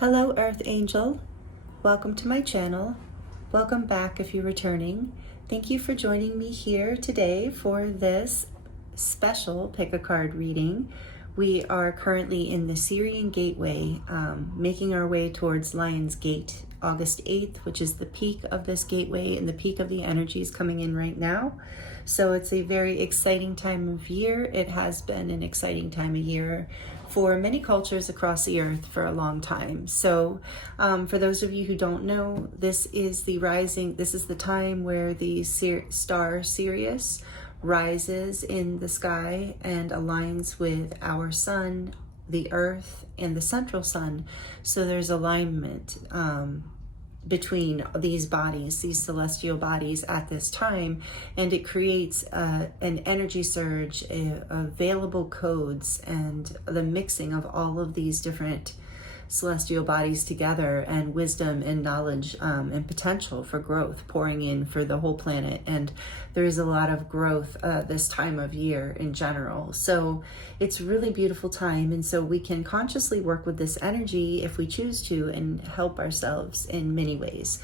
Hello, Earth Angel. Welcome to my channel. Welcome back if you're returning. Thank you for joining me here today for this special pick a card reading. We are currently in the SIRIAN gateway, making our way towards Lion's Gate, August 8th, which is the peak of this gateway and the peak of the energies coming in right now. So it's a very exciting time of year. It has been an exciting time of year for many cultures across the earth for a long time. So for those of you who don't know, this is the time where the star Sirius rises in the sky and aligns with our sun, the earth, and the central sun. So there's alignment between these bodies, these celestial bodies at this time, and it creates an energy surge, available codes, and the mixing of all of these different celestial bodies together, and wisdom and knowledge and potential for growth pouring in for the whole planet. And there is a lot of growth this time of year in general. So it's really beautiful time. And so we can consciously work with this energy if we choose to and help ourselves in many ways.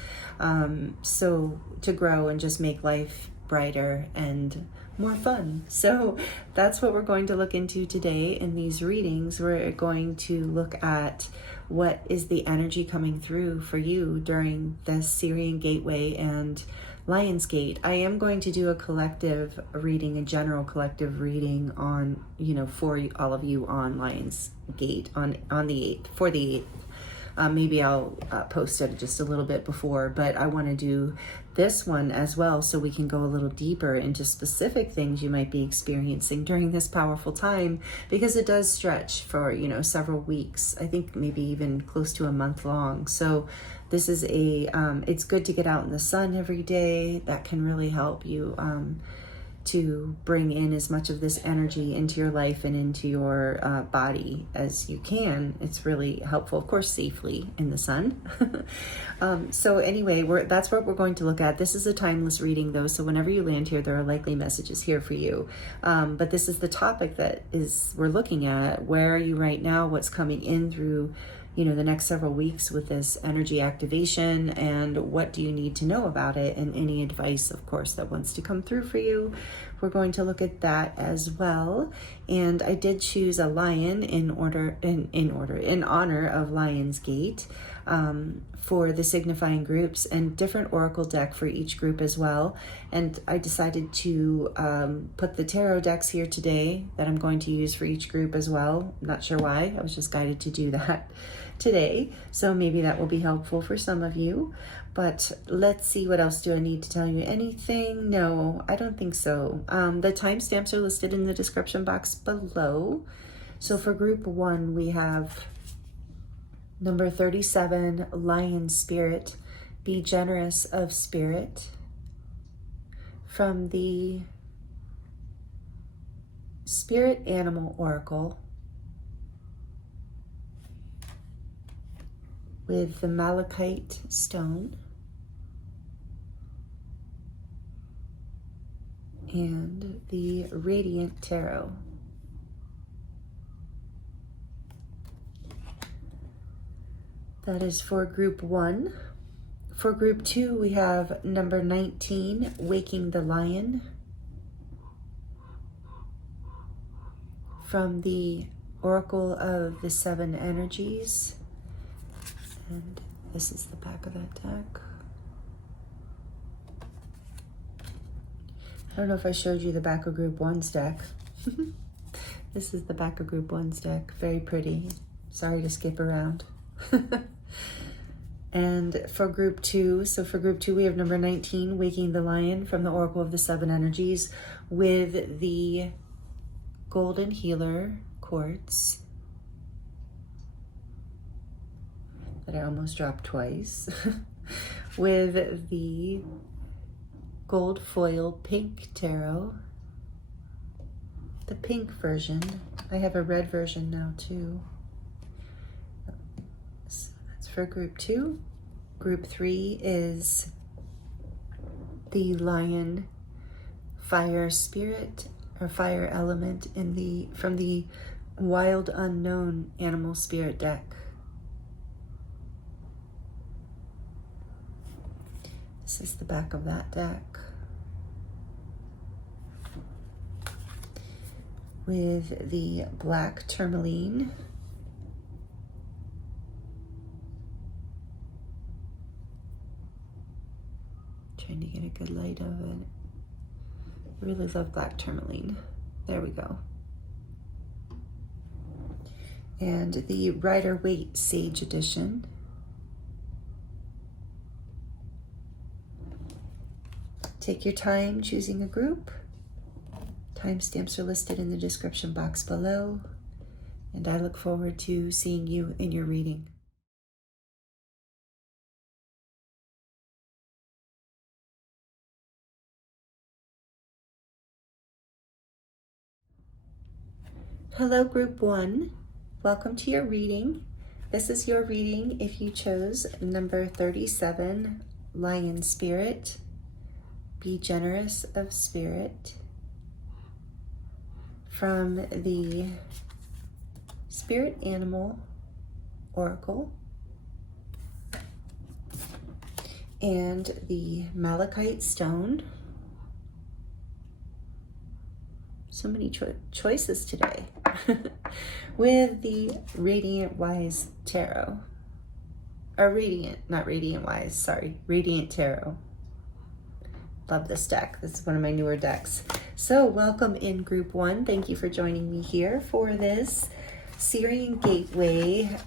So to grow and just make life brighter and more fun. So that's what we're going to look into today in these readings. We're going to look at what is the energy coming through for you during the SIRIAN gateway and Lion's Gate. I am going to do a collective reading, a general collective reading on, for all of you on Lion's Gate on the 8th, for the 8th. Maybe I'll post it just a little bit before, but I want to do this one as well so we can go a little deeper into specific things you might be experiencing during this powerful time, because it does stretch for, several weeks. I think maybe even close to a month long. So this is it's good to get out in the sun every day. That can really help you to bring in as much of this energy into your life and into your body as you can. It's really helpful, of course, safely in the sun. So anyway, that's what we're going to look at. This is a timeless reading though, so whenever you land here, there are likely messages here for you. But this is the topic that we're looking at. Where are you right now? What's coming in through the next several weeks with this energy activation, and what do you need to know about it, and any advice, of course, that wants to come through for you. We're going to look at that as well. And I did choose a lion in honor of Lion's Gate for the signifying groups, and different oracle deck for each group as well. And I decided to put the tarot decks here today that I'm going to use for each group as well. I'm not sure why, I was just guided to do that today, so maybe that will be helpful for some of you. But let's see, what else do I need to tell you? Anything? No, I don't think so. The timestamps are listed in the description box below. So for group 1, we have number 37, Lion Spirit, be generous of spirit, from the Spirit Animal Oracle, with the Malachite stone and the Radiant Tarot. That is for group 1. For group 2, we have number 19, Waking the Lion, from the Oracle of the 7 Energies. And this is the back of that deck. I don't know if I showed you the back of group 1's deck. This is the back of group 1's deck. Very pretty. Sorry to skip around. And for group 2, we have number 19, Waking the Lion, from the Oracle of the 7 Energies, with the Golden Healer Quartz that I almost dropped twice, with the Gold Foil Pink Tarot, the pink version. I have a red version now too. So that's for group 2. Group 3 is the Lion Fire Spirit, or Fire Element, from the Wild Unknown Animal Spirit deck. This is the back of that deck. With the black tourmaline. Trying to get a good light of it. I really love black tourmaline. There we go. And the Rider-Waite Sage Edition. Take your time choosing a group. Timestamps are listed in the description box below. And I look forward to seeing you in your reading. Hello, Group 1. Welcome to your reading. This is your reading if you chose number 37, Lion Spirit. Be generous of spirit. From the Spirit Animal Oracle and the Malachite Stone. So many choices today. With the Radiant Wise Tarot. Or Radiant, not Radiant Wise, sorry. Radiant Tarot. Love this deck. This is one of my newer decks. So welcome in Group 1. Thank you for joining me here for this SIRIAN Gateway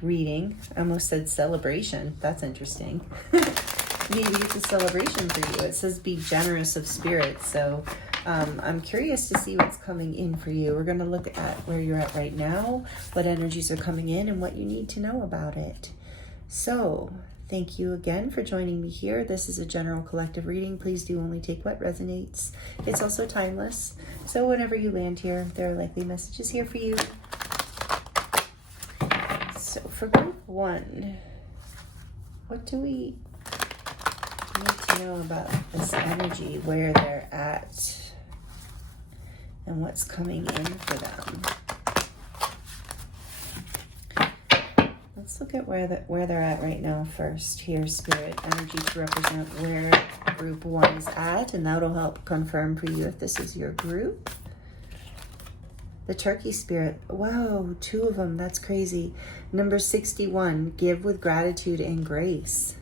reading. I almost said celebration. That's interesting. Maybe it's a celebration for you. It says be generous of spirit. So I'm curious to see what's coming in for you. We're going to look at where you're at right now, what energies are coming in, and what you need to know about it. So thank you again for joining me here. This is a general collective reading. Please do only take what resonates. It's also timeless. So whenever you land here, there are likely messages here for you. So for Group 1, what do we need to know about this energy, where they're at, and what's coming in for them? Let's look at where they're at right now first. Here, Spirit energy to represent where Group 1 is at, and that'll help confirm for you if this is your group. The Turkey Spirit. Wow, 2 of them. That's crazy. Number 61, give with gratitude and grace.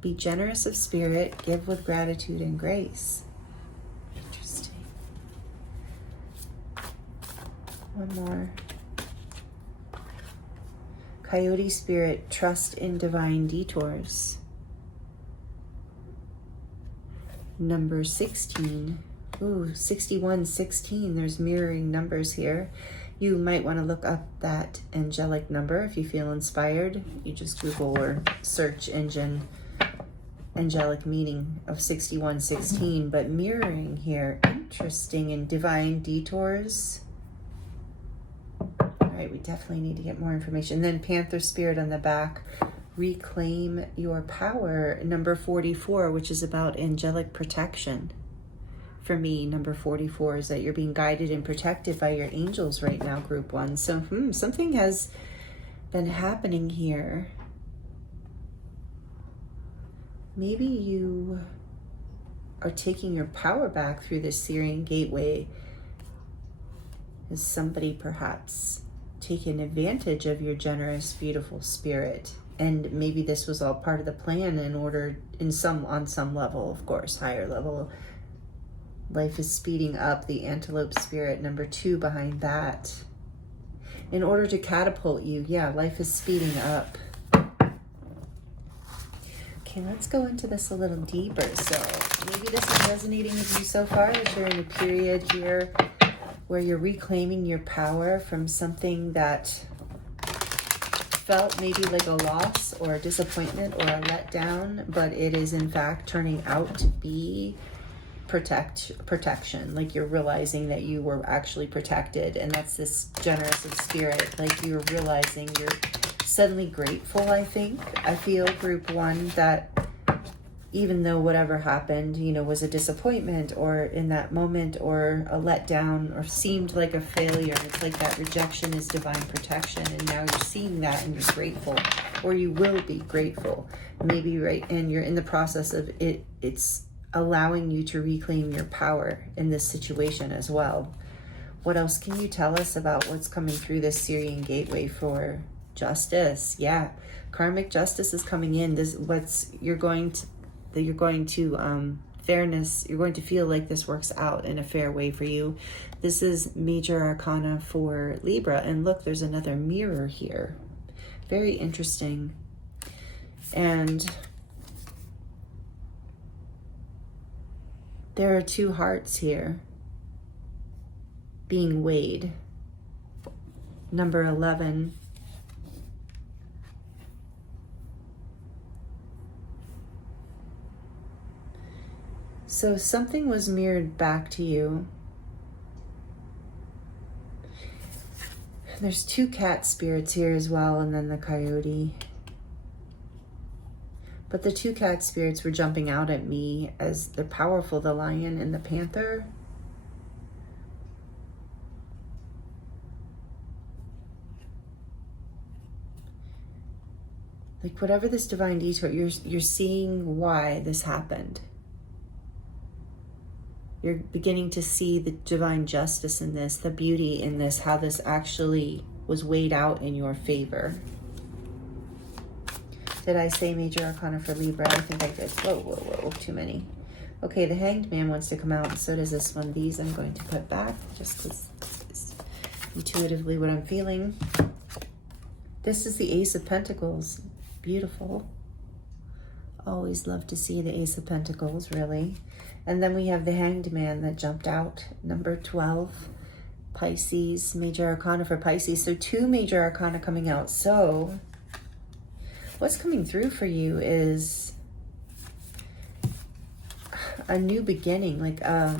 Be generous of spirit, give with gratitude and grace. Interesting. One more. Coyote Spirit, trust in divine detours. Number 16. Ooh, 61, 16. There's mirroring numbers here. You might want to look up that angelic number if you feel inspired. You just Google or search engine angelic meaning of 6116, but mirroring here, interesting, in divine detours. All right, we definitely need to get more information. Then Panther Spirit on the back, reclaim your power. Number 44, which is about angelic protection. For me, number 44 is that you're being guided and protected by your angels right now, Group 1. So something has been happening here. Maybe you are taking your power back through this SIRIAN gateway. Is somebody perhaps taking advantage of your generous, beautiful spirit? And maybe this was all part of the plan in order, on some level, of course, higher level. Life is speeding up. The Antelope Spirit, number 2 behind that. In order to catapult you, yeah, life is speeding up. Okay, let's go into this a little deeper. So maybe this is resonating with you so far, that you're in a period here where you're reclaiming your power from something that felt maybe like a loss or a disappointment or a letdown, but it is in fact turning out to be protection. Like you're realizing that you were actually protected, and that's this generous of spirit. Like you're realizing you're suddenly grateful. I feel, Group 1, that even though whatever happened, was a disappointment or in that moment or a letdown or seemed like a failure, it's like that rejection is divine protection. And now you're seeing that and you're grateful, or you will be grateful. Maybe, right? And you're in the process of it. It's allowing you to reclaim your power in this situation as well. What else can you tell us about what's coming through this Syrian gateway for justice? Yeah, karmic justice is coming in. You're going to fairness. You're going to feel like this works out in a fair way for you. This is major arcana for Libra. And look, there's another mirror here. Very interesting. And there are two hearts here being weighed. Number 11. So something was mirrored back to you. There's two cat spirits here as well, and then the coyote. But the two cat spirits were jumping out at me as they're powerful, the lion and the panther. Like whatever this divine detour, you're seeing why this happened. You're beginning to see the divine justice in this, the beauty in this, how this actually was weighed out in your favor. Did I say major arcana for Libra? I think I did. Whoa, too many. Okay, the Hanged Man wants to come out, and so does this one. These I'm going to put back, just because it's intuitively what I'm feeling. This is the Ace of Pentacles. Beautiful. Always love to see the Ace of Pentacles, really. And then we have the Hanged Man that jumped out, number 12. Pisces, major arcana for Pisces. So 2 major arcana coming out. So what's coming through for you is a new beginning, like that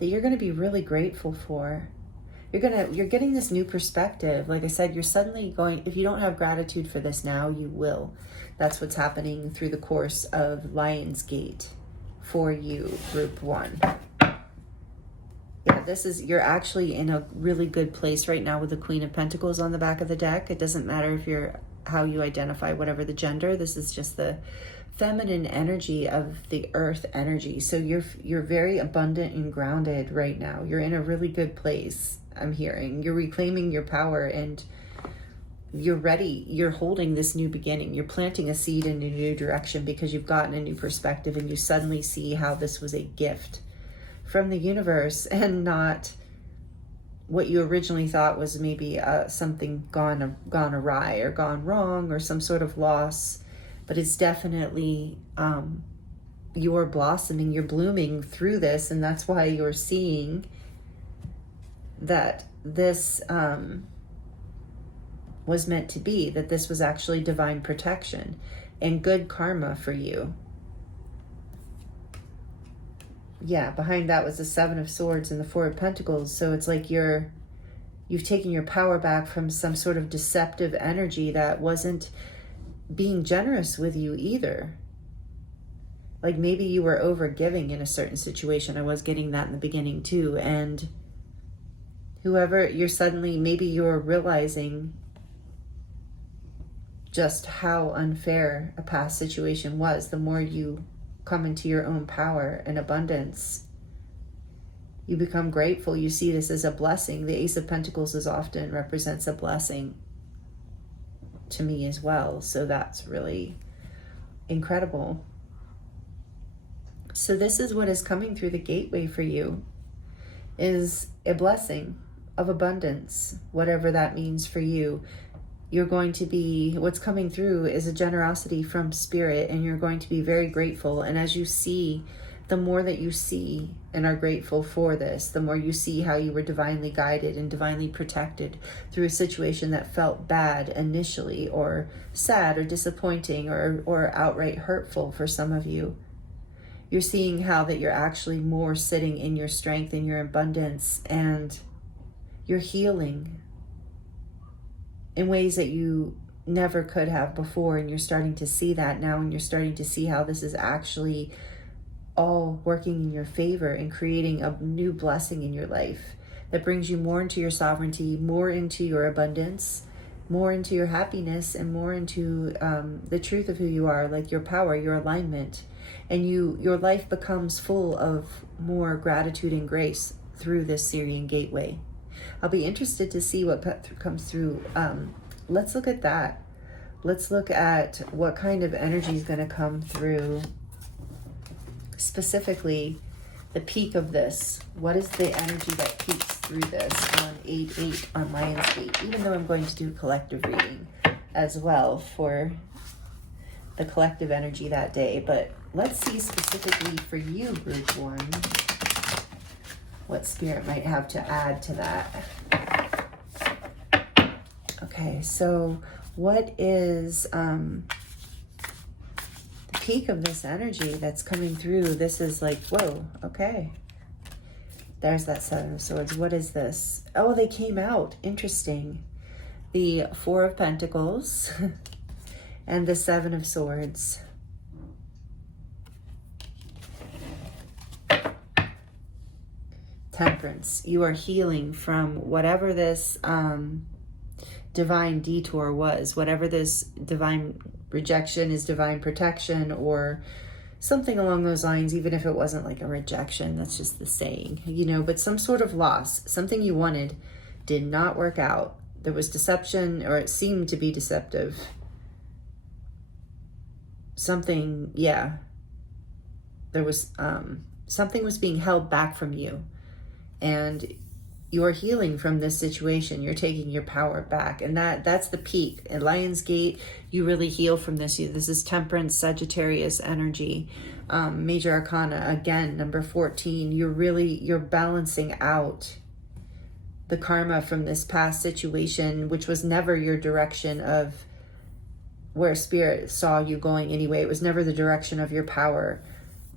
you're going to be really grateful for. You're getting this new perspective. Like I said, you're suddenly going, if you don't have gratitude for this now, you will. That's what's happening through the course of Lionsgate for you, group 1. Yeah, you're actually in a really good place right now with the Queen of Pentacles on the back of the deck. It doesn't matter if how you identify, whatever the gender. This is just the feminine energy of the earth energy. So you're very abundant and grounded right now. You're in a really good place, I'm hearing. You're reclaiming your power and you're ready. You're holding this new beginning. You're planting a seed in a new direction because you've gotten a new perspective and you suddenly see how this was a gift from the universe and not what you originally thought was maybe something gone awry or gone wrong or some sort of loss. But it's definitely you're blossoming, you're blooming through this, and that's why you're seeing that this was meant to be, that this was actually divine protection and good karma for you. Yeah, behind that was the 7 of Swords and the 4 of Pentacles. So it's like you've taken your power back from some sort of deceptive energy that wasn't being generous with you either. Like maybe you were over-giving in a certain situation. I was getting that in the beginning too. And maybe you're realizing just how unfair a past situation was. The more you come into your own power and abundance, you become grateful. You see this as a blessing. The Ace of Pentacles often represents a blessing to me as well. So that's really incredible. So this is what is coming through the gateway for you, is a blessing of abundance, whatever that means for you. What's coming through is a generosity from spirit, and you're going to be very grateful. And as you see, the more that you see and are grateful for this, the more you see how you were divinely guided and divinely protected through a situation that felt bad initially, or sad or disappointing or outright hurtful for some of you. You're seeing how that you're actually more sitting in your strength and your abundance, and you're healing in ways that you never could have before, and you're starting to see that now, and you're starting to see how this is actually all working in your favor and creating a new blessing in your life that brings you more into your sovereignty, more into your abundance, more into your happiness, and more into the truth of who you are, like your power, your alignment. And your life becomes full of more gratitude and grace through this Syrian gateway. I'll be interested to see what comes through. Let's look at that. Let's look at what kind of energy is going to come through, specifically the peak of this. What is the energy that peaks through this on 8/8 on Lionsgate? Even though I'm going to do a collective reading as well for the collective energy that day. But let's see specifically for you, Group 1, what Spirit might have to add to that. Okay, so what is the peak of this energy that's coming through? This is like, whoa, okay. There's that Seven of Swords. What is this? Oh, they came out. Interesting. The Four of Pentacles and the Seven of Swords. Temperance. You are healing from whatever this divine detour was, whatever this divine rejection is, divine protection, or something along those lines, even if it wasn't like a rejection, that's just the saying, you know, but some sort of loss, something you wanted did not work out. There was deception, or it seemed to be deceptive. Something, yeah, there was something was being held back from you, and you're healing from this situation. You're taking your power back, and that's the peak. At Lionsgate, you really heal from this. This is Temperance, Sagittarius energy. Major Arcana, again, number 14. You're balancing out the karma from this past situation, which was never your direction of where Spirit saw you going anyway. It was never the direction of your power,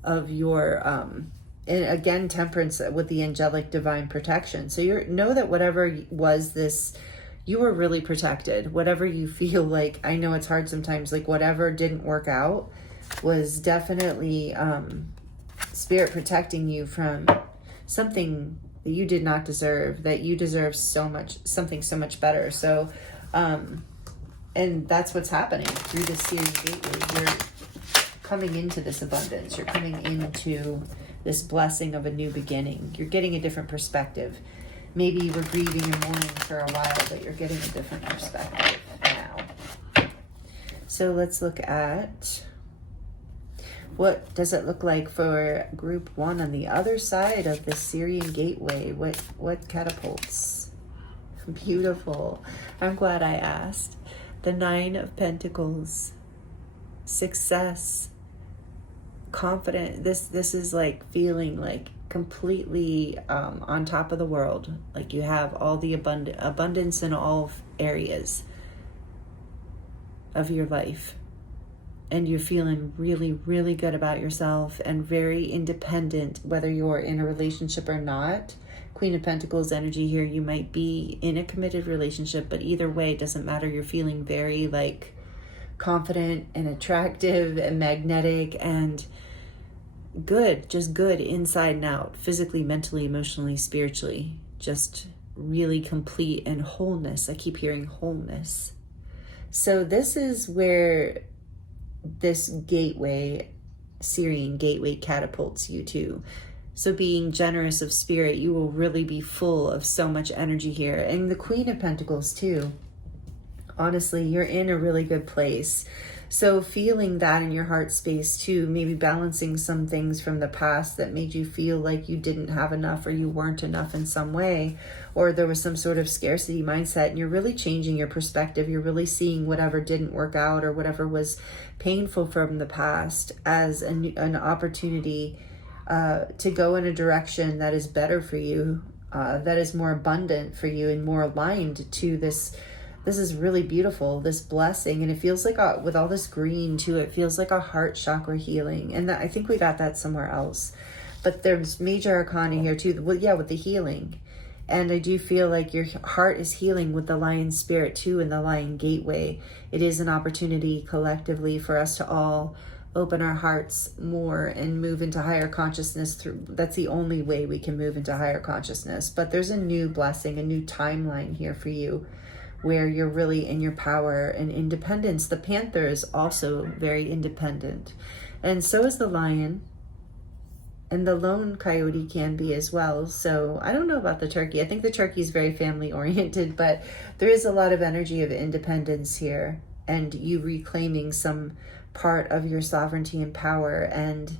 of your and again, Temperance with the angelic divine protection. So know that whatever was this, you were really protected. Whatever you feel like, I know it's hard sometimes, like whatever didn't work out was definitely Spirit protecting you from something that you did not deserve, that you deserve so much, something so much better. So, and that's what's happening through the Syrian gateway. You're coming into this abundance. You're coming into this blessing of a new beginning. You're getting a different perspective. Maybe you were grieving and mourning for a while, but you're getting a different perspective now. So let's look at, what does it look like for Group 1 on the other side of the Syrian gateway? What catapults? Beautiful. I'm glad I asked. The Nine of Pentacles. Success. Confident. This is like feeling like completely on top of the world. Like you have all the abundance in all areas of your life. And you're feeling really, really good about yourself and very independent, whether you're in a relationship or not. Queen of Pentacles energy here. You might be in a committed relationship, but either way, it doesn't matter. You're feeling very like confident and attractive and magnetic and good, just good inside and out, physically, mentally, emotionally, spiritually, just really complete and wholeness. I keep hearing wholeness. So this is where this gateway, Syrian gateway, catapults you to. So being generous of spirit, you will really be full of so much energy here. And the Queen of Pentacles too. Honestly, you're in a really good place. So feeling that in your heart space too, maybe balancing some things from the past that made you feel like you didn't have enough or you weren't enough in some way, or there was some sort of scarcity mindset, and you're really changing your perspective. You're really seeing whatever didn't work out or whatever was painful from the past as an opportunity to go in a direction that is better for you, that is more abundant for you and more aligned to this. This is really beautiful, this blessing. And it feels like, with all this green too, it feels like a heart chakra healing. And I think we got that somewhere else. But there's major arcana here too. Well, yeah, with the healing. And I do feel like your heart is healing with the lion spirit too, in the lion gateway. It is an opportunity collectively for us to all open our hearts more and move into higher consciousness through. That's the only way we can move into higher consciousness. But there's a new blessing, a new timeline here for you, where you're really in your power and independence. The panther is also very independent, and so is the lion, and the lone coyote can be as well. So I don't know about the turkey. I think the turkey is very family oriented, but there is a lot of energy of independence here, and you reclaiming some part of your sovereignty and power. And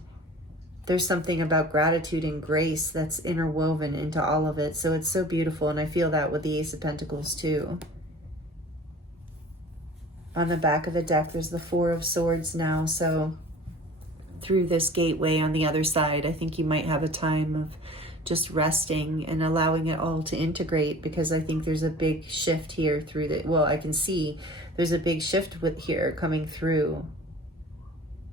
there's something about gratitude and grace that's interwoven into all of it. So it's so beautiful, and I feel that with the Ace of Pentacles too. On the back of the deck, there's the Four of Swords now. So through this gateway on the other side, I think you might have a time of just resting and allowing it all to integrate, because I think there's a big shift here through the, well, I can see there's a big shift with here coming through.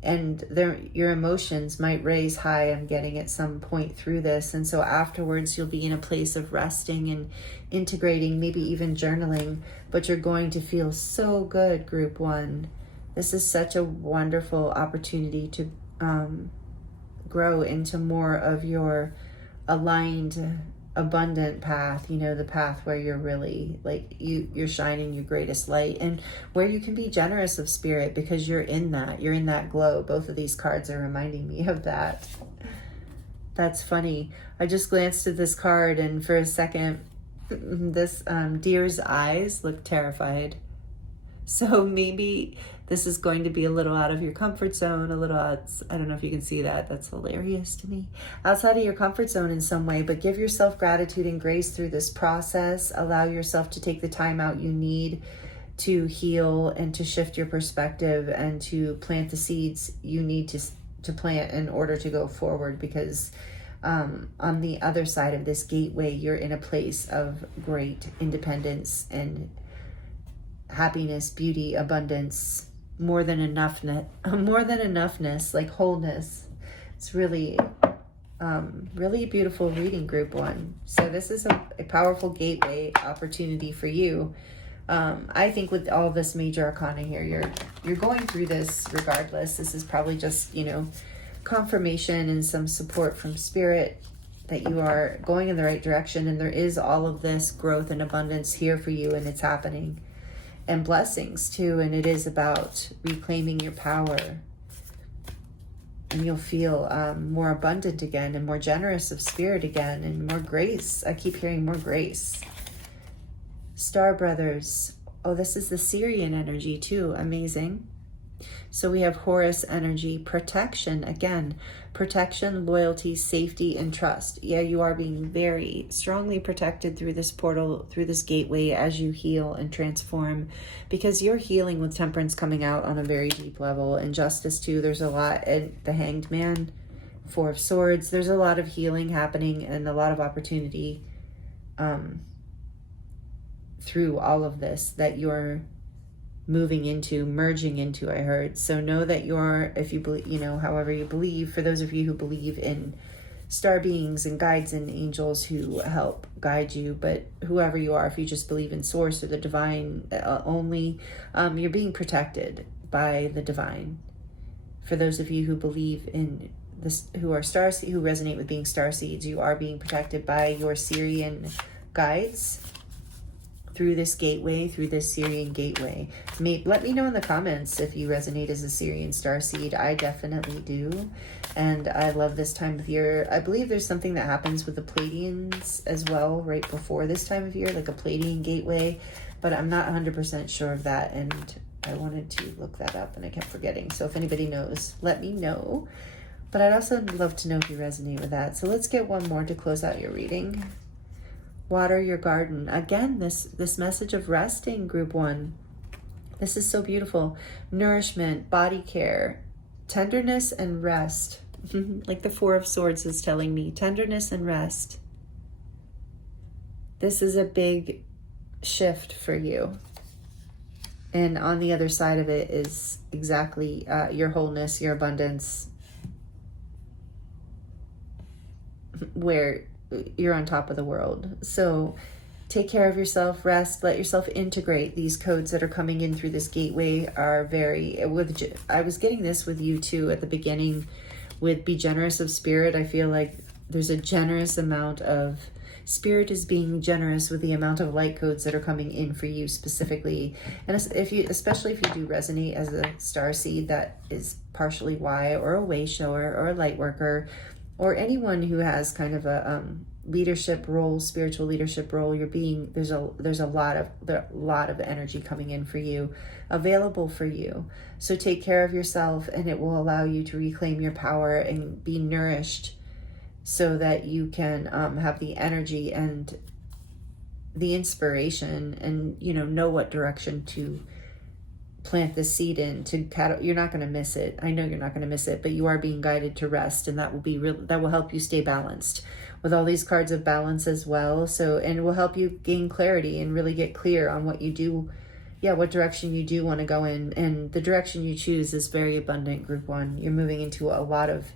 And there, your emotions might raise high, I'm getting, at some point through this. And so afterwards, you'll be in a place of resting and integrating, maybe even journaling, but you're going to feel so good, Group 1. This is such a wonderful opportunity to grow into more of your aligned, abundant path, you know, the path where you're really like you're shining your greatest light, and where you can be generous of spirit, because you're in that glow. Both of these cards are reminding me of that. That's funny. I just glanced at this card, and for a second this deer's eyes look terrified. So maybe this is going to be a little out of your comfort zone, a little out, I don't know if you can see that. That's hilarious to me. Outside of your comfort zone in some way, but give yourself gratitude and grace through this process. Allow yourself to take the time out you need to heal and to shift your perspective and to plant the seeds you need to plant in order to go forward, because on the other side of this gateway, you're in a place of great independence and happiness, beauty, abundance, more than enoughness, like wholeness. It's really really beautiful reading, Group 1. So this is a powerful gateway opportunity for you. I think with all this major arcana here, you're going through this regardless. This is probably just, you know, confirmation and some support from spirit that you are going in the right direction, and there is all of this growth and abundance here for you, and it's happening. And blessings too, and it is about reclaiming your power, and you'll feel more abundant again, and more generous of spirit again, and more grace. I keep hearing more grace. Star Brothers. Oh, this is the SIRIAN energy too. Amazing. So we have Horus energy, protection again. Protection, loyalty, safety, and trust. Yeah, you are being very strongly protected through this portal, through this gateway, as you heal and transform, because you're healing with Temperance coming out on a very deep level, and Justice too. There's a lot, and the Hanged Man, Four of Swords. There's a lot of healing happening and a lot of opportunity through all of this that you're moving into, merging into, I heard. So know that you're, if you believe, you know, however you believe, for those of you who believe in star beings and guides and angels who help guide you, but whoever you are, if you just believe in source or the divine only, you're being protected by the divine. For those of you who believe in this, who are who resonate with being star seeds, you are being protected by your SIRIAN guides through this gateway, through this SIRIAN gateway. Let me know in the comments if you resonate as a SIRIAN starseed. I definitely do, and I love this time of year. I believe there's something that happens with the Pleiadians as well right before this time of year, like a Pleiadian gateway, but I'm not 100% sure of that, and I wanted to look that up and I kept forgetting. So if anybody knows, let me know. But I'd also love to know if you resonate with that. So let's get one more to close out your reading. Water your garden. Again, this message of resting, Group 1. This is so beautiful. Nourishment, body care, tenderness and rest. Like the Four of Swords is telling me, tenderness and rest. This is a big shift for you. And on the other side of it is exactly your wholeness, your abundance, where you're on top of the world. So take care of yourself, rest, let yourself integrate. These codes that are coming in through this gateway are very, I was getting this with you too at the beginning with be generous of spirit. I feel like there's a generous amount of, spirit is being generous with the amount of light codes that are coming in for you specifically. And especially if you do resonate as a star seed, that is partially why, or a way shower, or a light worker, or anyone who has kind of a leadership role, spiritual leadership role. There's a lot of energy coming in for you, available for you. So take care of yourself, and it will allow you to reclaim your power and be nourished, so that you can have the energy and the inspiration, and know what direction to plant the seed in. You're not going to miss it. I know you're not going to miss it, but you are being guided to rest, and that will help you stay balanced with all these cards of balance as well. And it will help you gain clarity and really get clear on what you do. Yeah, what direction you do want to go in, and the direction you choose is very abundant, Group 1. You're moving into a lot of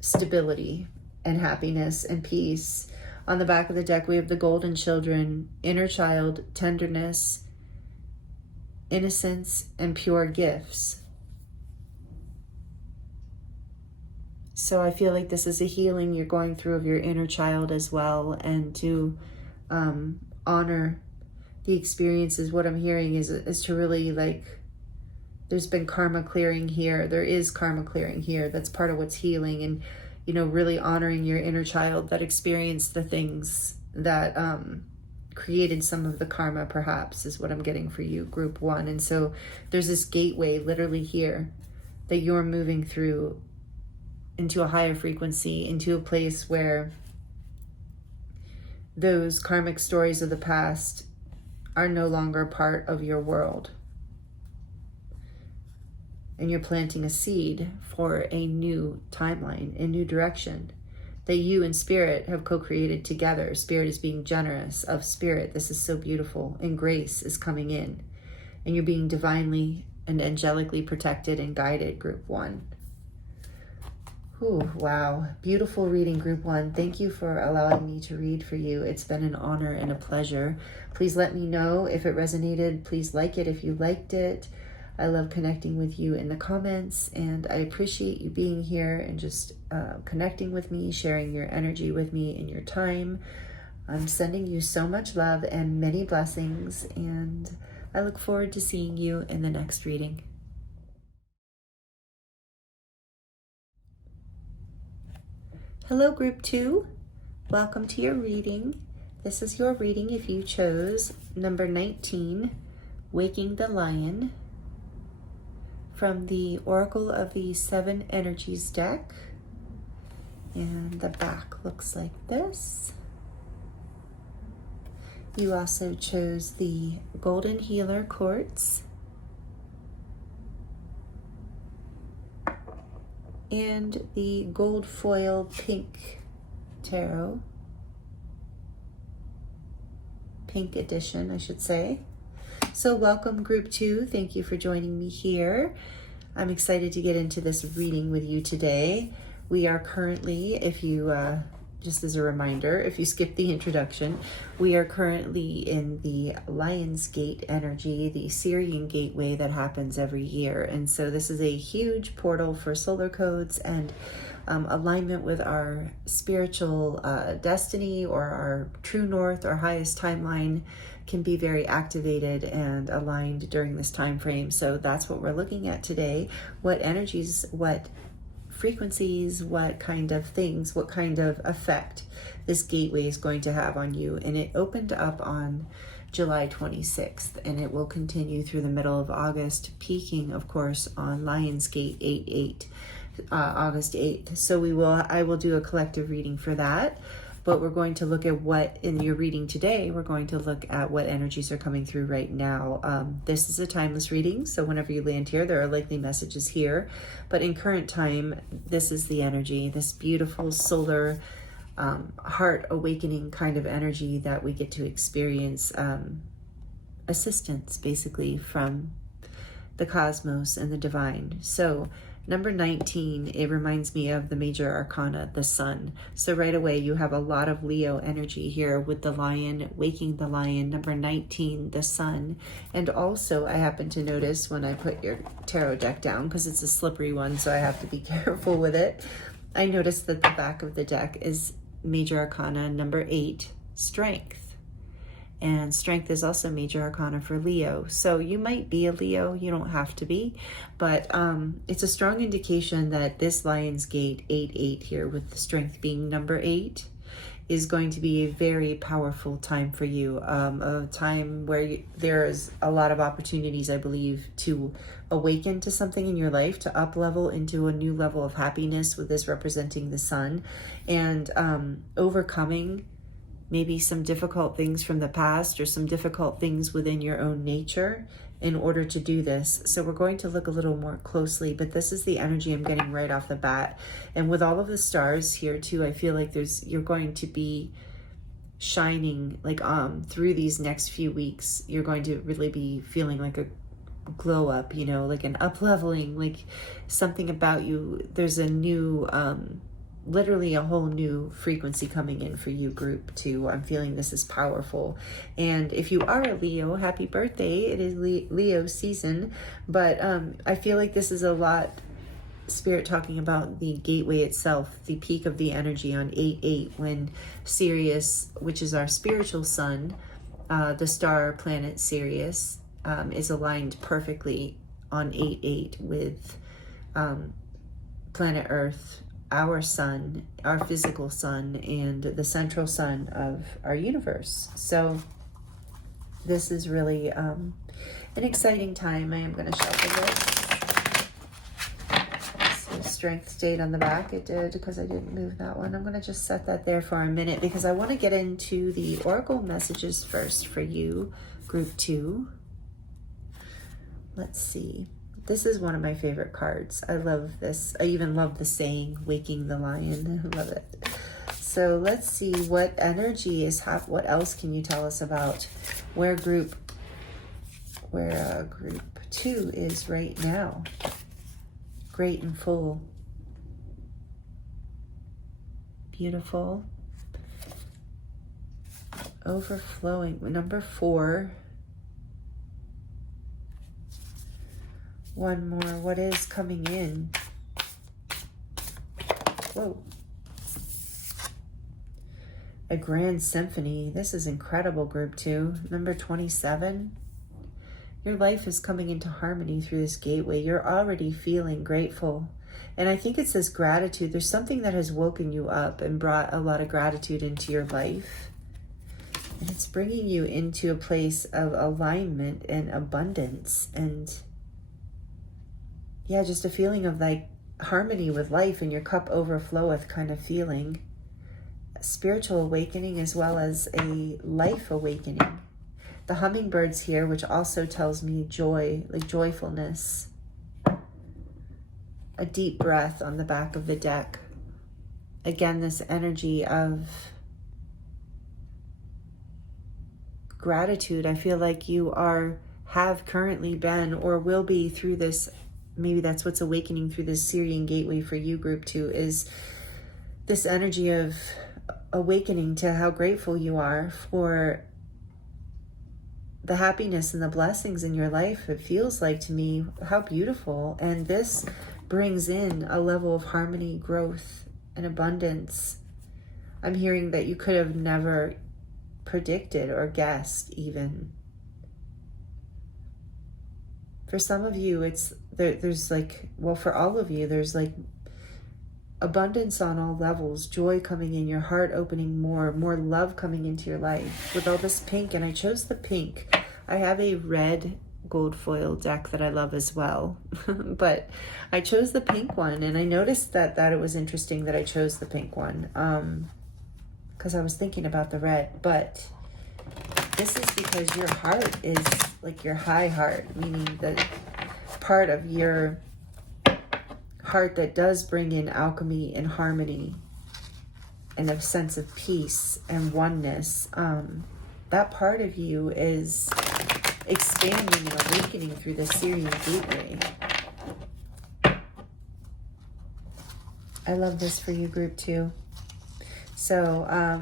stability and happiness and peace. On the back of the deck, we have the golden children, inner child, tenderness, innocence, and pure gifts. So I feel like this is a healing you're going through of your inner child as well, and to honor the experiences. What I'm hearing is to really, like, there's been karma clearing here. There is karma clearing here. That's part of what's healing, and really honoring your inner child that experienced the things that created some of the karma, perhaps, is what I'm getting for you, Group 1. And so there's this gateway literally here that you're moving through into a higher frequency, into a place where those karmic stories of the past are no longer part of your world. And you're planting a seed for a new timeline, a new direction that you and Spirit have co-created together. Spirit is being generous of spirit. This is so beautiful. And grace is coming in. And you're being divinely and angelically protected and guided, Group 1. Ooh, wow. Beautiful reading, Group 1. Thank you for allowing me to read for you. It's been an honor and a pleasure. Please let me know if it resonated. Please like it if you liked it. I love connecting with you in the comments, and I appreciate you being here and just connecting with me, sharing your energy with me and your time. I'm sending you so much love and many blessings, and I look forward to seeing you in the next reading. Hello, Group 2. Welcome to your reading. This is your reading if you chose number 19, Waking the Lion, from the Oracle of the Seven Energies deck. And the back looks like this. You also chose the Golden Healer Quartz and the Gold Foil Pink Tarot. Pink edition, I should say. So welcome, Group 2. Thank you for joining me here. I'm excited to get into this reading with you today. We are currently, if you, just as a reminder, if you skip the introduction, we are currently in the Lion's Gate energy, the SIRIAN gateway that happens every year. And so this is a huge portal for solar codes and alignment with our spiritual destiny, or our true north, our highest timeline, can be very activated and aligned during this time frame. So that's what we're looking at today. What energies, what frequencies, what kind of things, what kind of effect this gateway is going to have on you. And it opened up on July 26th, and it will continue through the middle of August, peaking, of course, on Lionsgate 8/8, August 8th. So I will do a collective reading for that. But we're going to look at what, in your reading today, we're going to look at what energies are coming through right now. This is a timeless reading, so whenever you land here, there are likely messages here. But in current time, this is the energy, this beautiful solar, heart awakening kind of energy that we get to experience, assistance, basically, from the cosmos and the divine. So Number 19, it reminds me of the major arcana, the sun. So right away, you have a lot of Leo energy here with the lion, waking the lion. Number 19, the sun. And also, I happen to notice when I put your tarot deck down, because it's a slippery one, so I have to be careful with it. I noticed that the back of the deck is major arcana number 8, strength. And strength is also major arcana for Leo. So you might be a Leo, you don't have to be, but it's a strong indication that this Lion's Gate 8-8 here, with the strength being number 8, is going to be a very powerful time for you. A time where there's a lot of opportunities, I believe, to awaken to something in your life, to up level into a new level of happiness, with this representing the sun, and overcoming maybe some difficult things from the past or some difficult things within your own nature in order to do this. So we're going to look a little more closely, but this is the energy I'm getting right off the bat. And with all of the stars here too, I feel like you're going to be shining like through these next few weeks. You're going to really be feeling like a glow up, you know, like an up leveling, like something about you. There's a new literally a whole new frequency coming in for you, group 2. I'm feeling this is powerful. And if you are a Leo, happy birthday. It is Leo season, but I feel like this is a lot, Spirit talking about the gateway itself, the peak of the energy on 8-8, when Sirius, which is our spiritual sun, the star planet Sirius, is aligned perfectly on 8-8 with planet Earth, our sun, our physical sun, and the central sun of our universe. So this is really an exciting time. I am going to shuffle this. So strength stayed on the back. It did, because I didn't move that one. I'm going to just set that there for a minute, because I want to get into the oracle messages first for you, group 2. Let's see. This is one of my favorite cards. I love this. I even love the saying, waking the lion. I love it. So let's see what energy is, what else can you tell us about where group 2 is right now? Great and full. Beautiful. Overflowing. Number 4. One more. What is coming in? Whoa. A grand symphony. This is incredible, group 2. Number 27. Your life is coming into harmony through this gateway. You're already feeling grateful. And I think it's this gratitude. There's something that has woken you up and brought a lot of gratitude into your life. And it's bringing you into a place of alignment and abundance, and yeah, just a feeling of like harmony with life, and your cup overfloweth kind of feeling. A spiritual awakening as well as a life awakening. The hummingbirds here, which also tells me joy, like joyfulness. A deep breath on the back of the deck. Again, this energy of gratitude. I feel like you have currently been or will be through this. Maybe that's what's awakening through this SIRIAN gateway for you, group 2, is this energy of awakening to how grateful you are for the happiness and the blessings in your life. It feels like to me how beautiful. And this brings in a level of harmony, growth, and abundance. I'm hearing that you could have never predicted or guessed even. For some of you, there's like, well, for all of you, there's like abundance on all levels, joy coming in, your heart opening more love coming into your life with all this pink. And I chose the pink. I have a red gold foil deck that I love as well, but I chose the pink one, and I noticed that it was interesting that I chose the pink one, because I was thinking about the red. But this is because your heart is like your high heart, meaning that part of your heart that does bring in alchemy and harmony and a sense of peace and oneness. That part of you is expanding and awakening through the SIRIAN gateway. I love this for you, group 2. So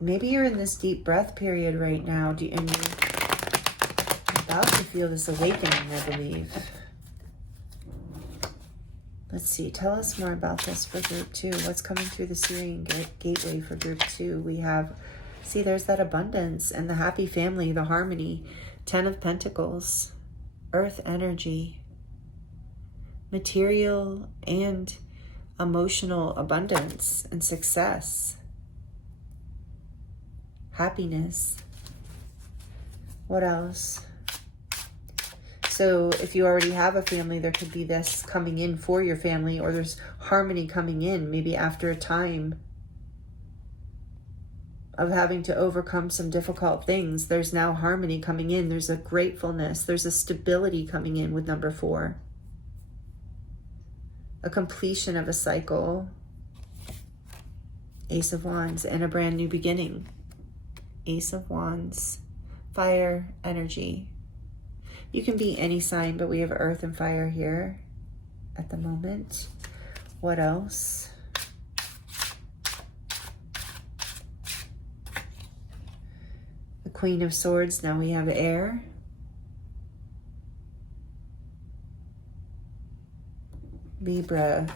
maybe you're in this deep breath period right now, and you're about to feel this awakening, I believe. Let's see, tell us more about this for group 2. What's coming through the SIRIAN gateway for group 2? We have, see, there's that abundance and the happy family, the harmony, 10 of Pentacles, earth energy, material and emotional abundance and success, happiness. What else? So if you already have a family, there could be this coming in for your family, or there's harmony coming in, maybe after a time of having to overcome some difficult things. There's now harmony coming in. There's a gratefulness. There's a stability coming in with number 4. A completion of a cycle. Ace of Wands and a brand new beginning. Ace of Wands, fire energy. You can be any sign, but we have earth and fire here at the moment. What else? The Queen of Swords, now we have air. Libra,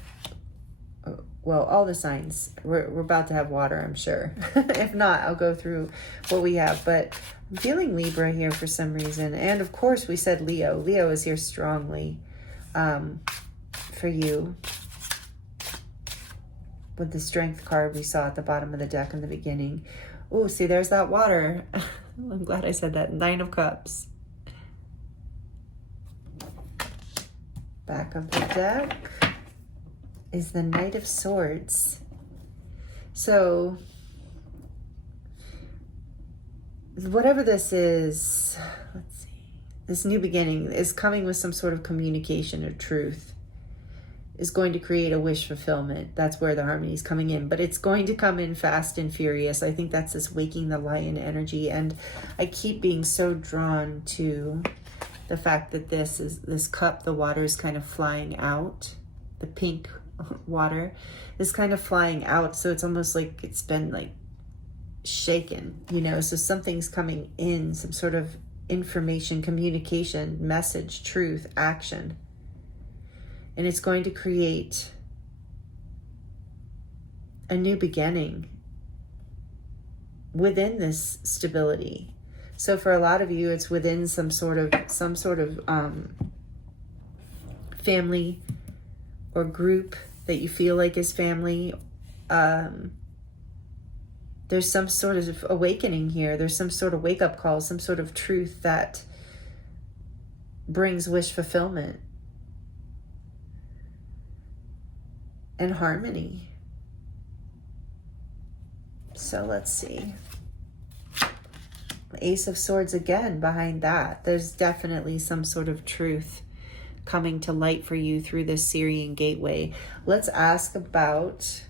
well, all the signs. We're about to have water, I'm sure. If not, I'll go through what we have, but I'm feeling Libra here for some reason. And of course, we said Leo. Leo is here strongly for you. With the Strength card we saw at the bottom of the deck in the beginning. Oh, see, there's that water. I'm glad I said that. 9 of Cups. Back of the deck is the Knight of Swords. So whatever this is, let's see, this new beginning is coming with some sort of communication or truth, is going to create a wish fulfillment. That's where the harmony is coming in, but it's going to come in fast and furious. I think that's this waking the lion energy, and I keep being so drawn to the fact that this cup, the water is kind of flying out. The pink water is kind of flying out, so it's almost like it's been like shaken, you know, so something's coming in, some sort of information, communication, message, truth, action, and it's going to create a new beginning within this stability. So for a lot of you, it's within some sort of family or group that you feel like is family. There's some sort of awakening here. There's some sort of wake-up call, some sort of truth that brings wish fulfillment and harmony. So let's see. Ace of Swords again behind that. There's definitely some sort of truth coming to light for you through this SIRIAN gateway. Let's ask about,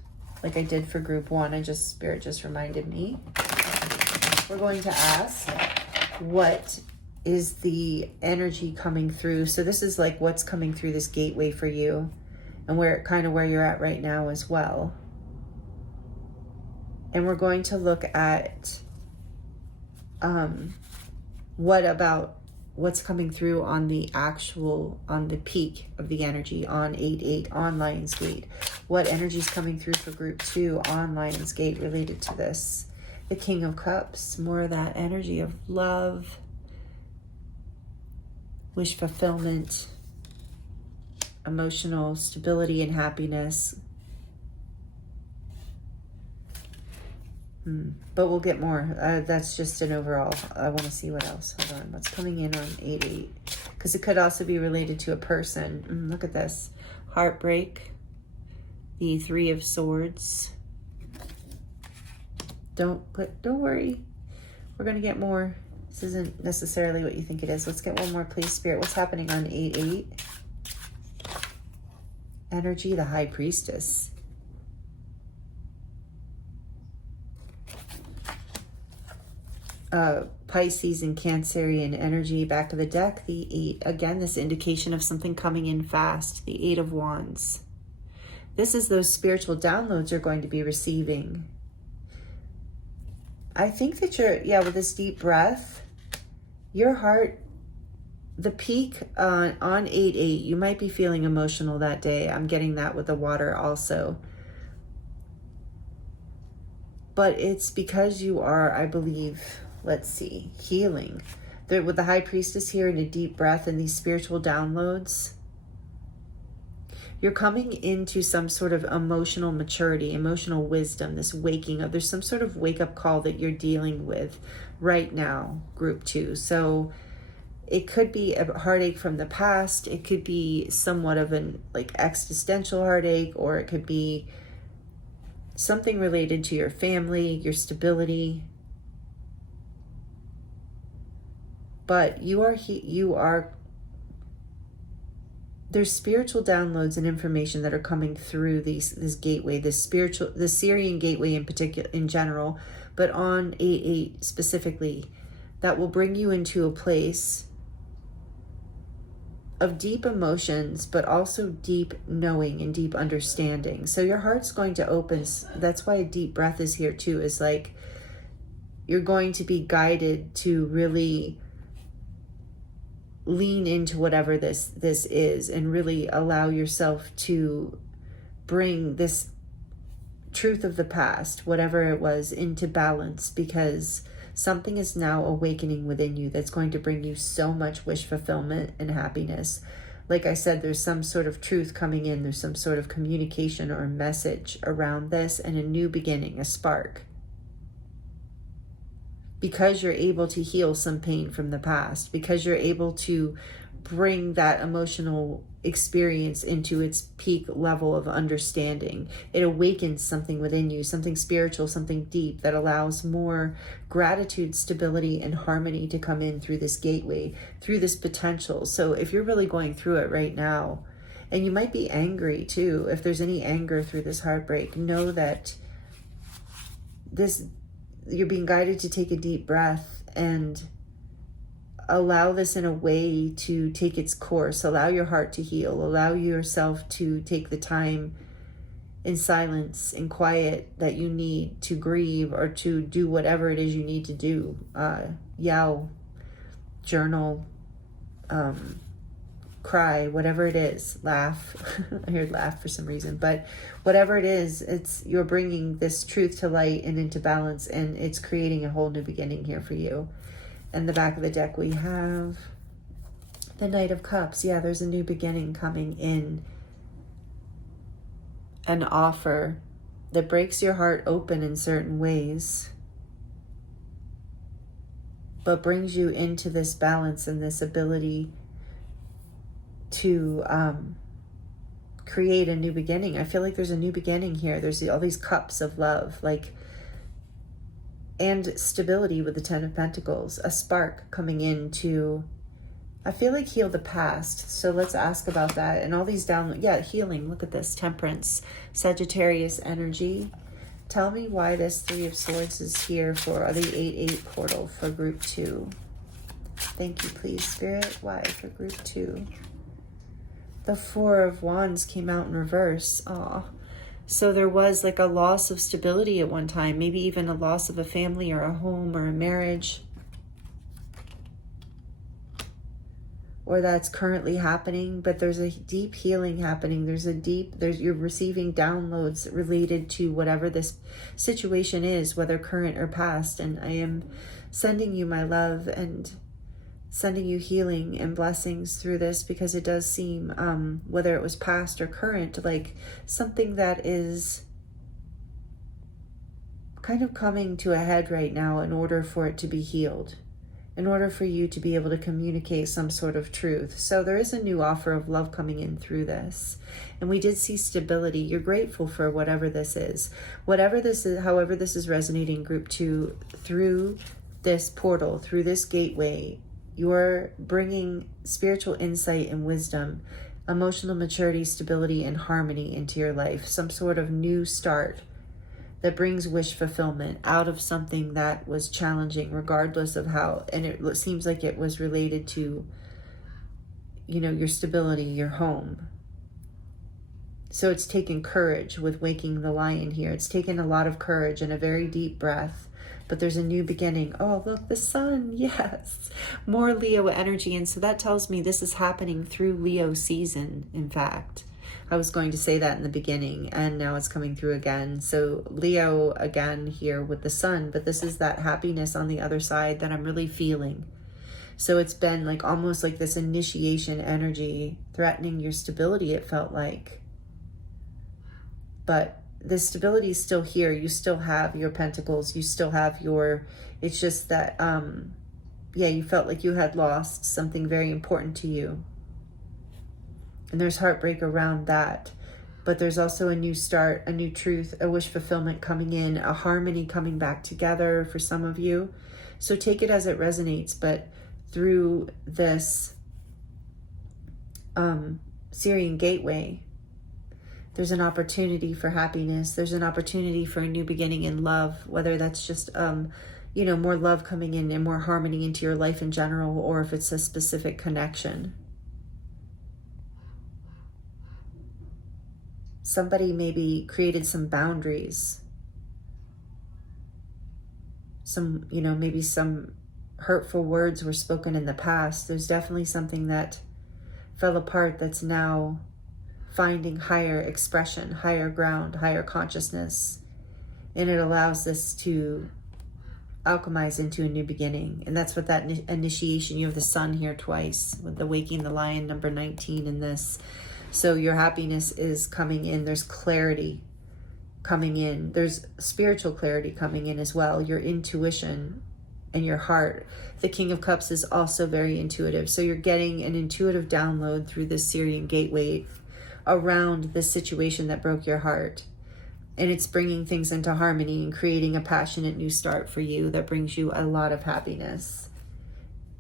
like I did for group 1, Spirit just reminded me. We're going to ask, what is the energy coming through? So this is like what's coming through this gateway for you, and where you're at right now as well. And we're going to look at what's coming through on the peak of the energy on 8-8 on Lionsgate. What energy is coming through for group 2 on Lionsgate related to this? The King of Cups, more of that energy of love, wish fulfillment, emotional stability and happiness. But we'll get more. That's just an overall. I want to see what else. Hold on. What's coming in on 8-8? Because it could also be related to a person. Look at this. Heartbreak. The 3 of Swords. Don't worry. We're going to get more. This isn't necessarily what you think it is. Let's get one more, please, Spirit. What's happening on 8-8? Energy, the High Priestess. Pisces and Cancerian energy, back of the deck, the 8. Again, this indication of something coming in fast, the 8 of Wands. This is those spiritual downloads you're going to be receiving. I think that with this deep breath, your heart, the peak on 8/8, you might be feeling emotional that day. I'm getting that with the water also. But it's because you are, I believe, let's see, healing. With the High Priestess here in a deep breath and these spiritual downloads, you're coming into some sort of emotional maturity, emotional wisdom, this waking up. There's some sort of wake-up call that you're dealing with right now, group 2. So it could be a heartache from the past. It could be somewhat of an existential heartache, or it could be something related to your family, your stability. But there's spiritual downloads and information that are coming through this gateway, the SIRIAN gateway in particular, in general, but on 8/8 specifically, that will bring you into a place of deep emotions, but also deep knowing and deep understanding. So your heart's going to open. That's why a deep breath is here too, is like you're going to be guided to really lean into whatever this is, and really allow yourself to bring this truth of the past, whatever it was, into balance, because something is now awakening within you that's going to bring you so much wish fulfillment and happiness. Like I said, there's some sort of truth coming in. There's some sort of communication or message around this, and a new beginning, a spark. Because you're able to heal some pain from the past, because you're able to bring that emotional experience into its peak level of understanding. It awakens something within you, something spiritual, something deep, that allows more gratitude, stability, and harmony to come in through this gateway, through this potential. So if you're really going through it right now, and you might be angry too, if there's any anger through this heartbreak, know that you're being guided to take a deep breath and allow this in a way to take its course. Allow your heart to heal. Allow yourself to take the time in silence, in quiet, that you need to grieve or to do whatever it is you need to do. Yell, journal, cry, whatever it is, laugh. I heard laugh for some reason, but whatever it is, you're bringing this truth to light and into balance, and it's creating a whole new beginning here for you. And the back of the deck, we have the Knight of Cups. Yeah, there's a new beginning coming in, an offer that breaks your heart open in certain ways, but brings you into this balance and this ability to create a new beginning. I feel like there's a new beginning here. There's all these cups of love, and stability with the 10 of Pentacles, a spark coming in to, I feel like, heal the past. So let's ask about that. And all these healing. Look at this, Temperance, Sagittarius energy. Tell me why this 3 of Swords is here for the 8/8 portal for group 2. Thank you, please, Spirit. Why for group 2? The 4 of Wands came out in reverse. Aw. So there was like a loss of stability at one time, maybe even a loss of a family or a home or a marriage. Or that's currently happening, but there's a deep healing happening. You're receiving downloads related to whatever this situation is, whether current or past. And I am sending you my love and sending you healing and blessings through this, because it does seem, whether it was past or current, like something that is kind of coming to a head right now in order for it to be healed, in order for you to be able to communicate some sort of truth. So there is a new offer of love coming in through this. And we did see stability. You're grateful for whatever this is. Whatever this is, however this is resonating, group 2, through this portal, through this gateway, you're bringing spiritual insight and wisdom, emotional maturity, stability, and harmony into your life. Some sort of new start that brings wish fulfillment out of something that was challenging, regardless of how, and it seems like it was related to, your stability, your home. So it's taken courage with waking the lion here. It's taken a lot of courage and a very deep breath. But there's a new beginning. Oh, look, the sun. Yes. More Leo energy. And so that tells me this is happening through Leo season, in fact. I was going to say that in the beginning, and now it's coming through again. So Leo again here with the sun, but this is that happiness on the other side that I'm really feeling. So it's been like almost like this initiation energy threatening your stability, it felt like. But the stability is still here. You still have your pentacles. You still have your, it's just that, yeah, you felt like you had lost something very important to you. And there's heartbreak around that. But there's also a new start, a new truth, a wish fulfillment coming in, a harmony coming back together for some of you. So take it as it resonates. But through this SIRIAN gateway, there's an opportunity for happiness. There's an opportunity for a new beginning in love, whether that's just, you know, more love coming in and more harmony into your life in general, or if it's a specific connection. Somebody maybe created some boundaries. Some, you know, maybe some hurtful words were spoken in the past. There's definitely something that fell apart that's now finding higher expression, higher ground, higher consciousness. And it allows this to alchemize into a new beginning. And that's what that initiation, you have the sun here twice with the waking the lion, number 19 in this. So your happiness is coming in. There's clarity coming in. There's spiritual clarity coming in as well. Your intuition and your heart. The King of Cups is also very intuitive. So you're getting an intuitive download through this SIRIAN gateway around this situation that broke your heart. And it's bringing things into harmony and creating a passionate new start for you that brings you a lot of happiness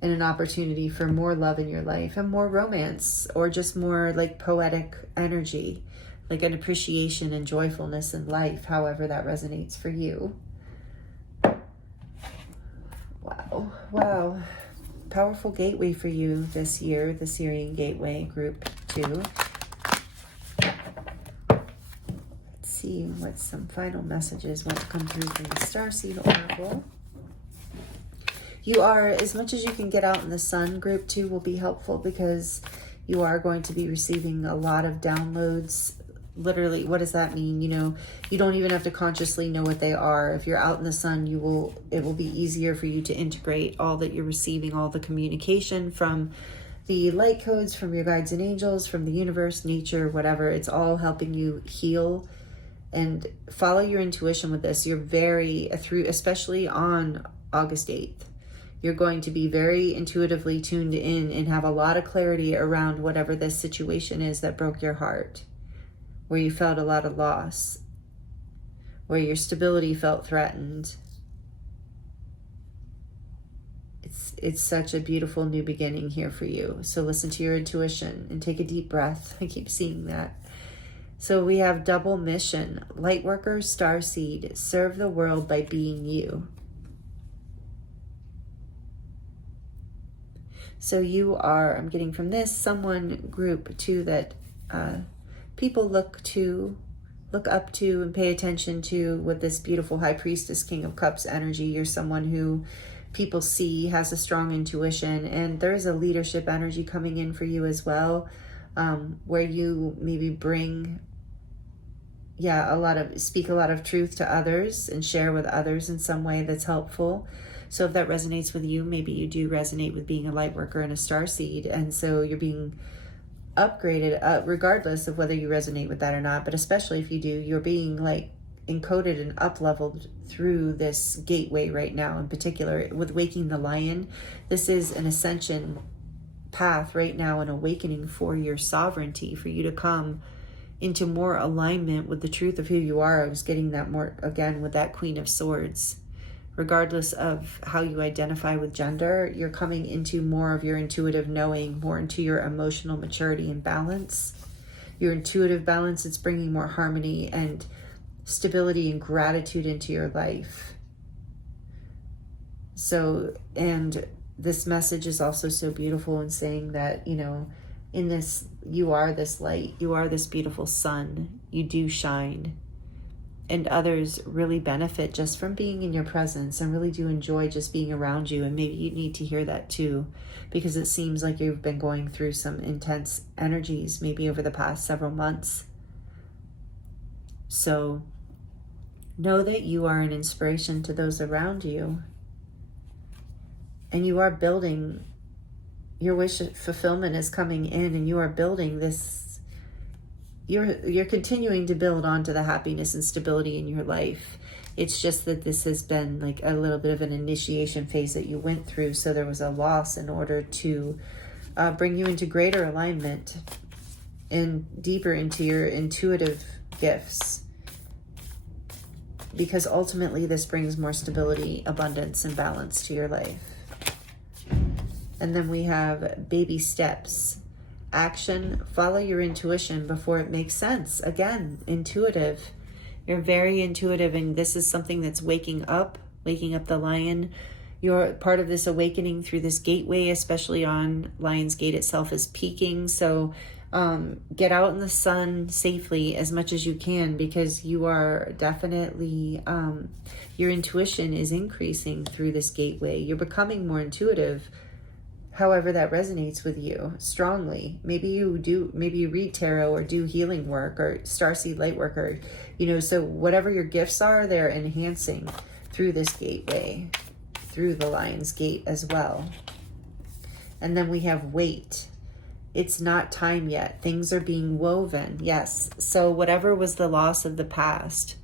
and an opportunity for more love in your life and more romance, or just more like poetic energy, like an appreciation and joyfulness in life, however that resonates for you. Wow. Wow. Powerful gateway for you this year, the SIRIAN gateway group 2. See what some final messages want to come through from the Starseed Oracle. You are, as much as you can get out in the sun, group 2 will be helpful, because you are going to be receiving a lot of downloads. Literally, what does that mean? You know, you don't even have to consciously know what they are. If you're out in the sun, it will be easier for you to integrate all that you're receiving, all the communication from the light codes, from your guides and angels, from the universe, nature, whatever. It's all helping you heal. And follow your intuition with this. You're especially on August 8th, you're going to be very intuitively tuned in and have a lot of clarity around whatever this situation is that broke your heart, where you felt a lot of loss, where your stability felt threatened. It's such a beautiful new beginning here for you. So listen to your intuition and take a deep breath. I keep seeing that. So we have double mission. Lightworker, starseed, serve the world by being you. So you are, I'm getting from this, someone, group 2, that people look up to and pay attention to with this beautiful High Priestess, King of Cups energy. You're someone who people see has a strong intuition, and there's a leadership energy coming in for you as well. Where you maybe bring, speak a lot of truth to others and share with others in some way that's helpful. So if that resonates with you, maybe you do resonate with being a light worker and a starseed, and so you're being upgraded, regardless of whether you resonate with that or not, but especially if you do, you're being like encoded and up-leveled through this gateway right now. In particular, with waking the lion, this is an ascension path right now, an awakening for your sovereignty, for you to come into more alignment with the truth of who you are. I was getting that more again with that Queen of Swords. Regardless of how you identify with gender, you're coming into more of your intuitive knowing, more into your emotional maturity and balance. Your intuitive balance, it's bringing more harmony and stability and gratitude into your life. So, and this message is also so beautiful in saying that, you know, in this, you are this light, you are this beautiful sun, you do shine. And others really benefit just from being in your presence and really do enjoy just being around you. And maybe you need to hear that too, because it seems like you've been going through some intense energies maybe over the past several months. So know that you are an inspiration to those around you. And you are building, your wish fulfillment is coming in, and you are building this. You're continuing to build onto the happiness and stability in your life. It's just that this has been like a little bit of an initiation phase that you went through. So there was a loss in order to bring you into greater alignment and deeper into your intuitive gifts. Because ultimately this brings more stability, abundance, and balance to your life. And then we have baby steps. Action, follow your intuition before it makes sense. Again, intuitive. You're very intuitive, and this is something that's waking up the lion. You're part of this awakening through this gateway, especially on Lion's Gate itself is peaking. So get out in the sun safely as much as you can, because you are definitely, your intuition is increasing through this gateway. You're becoming more intuitive. However that resonates with you strongly. Maybe you read tarot or do healing work or starseed light work, or, so whatever your gifts are, they're enhancing through this gateway, through the Lion's Gate as well. And then we have wait. It's not time yet. Things are being woven. Yes. So whatever was the loss of the past,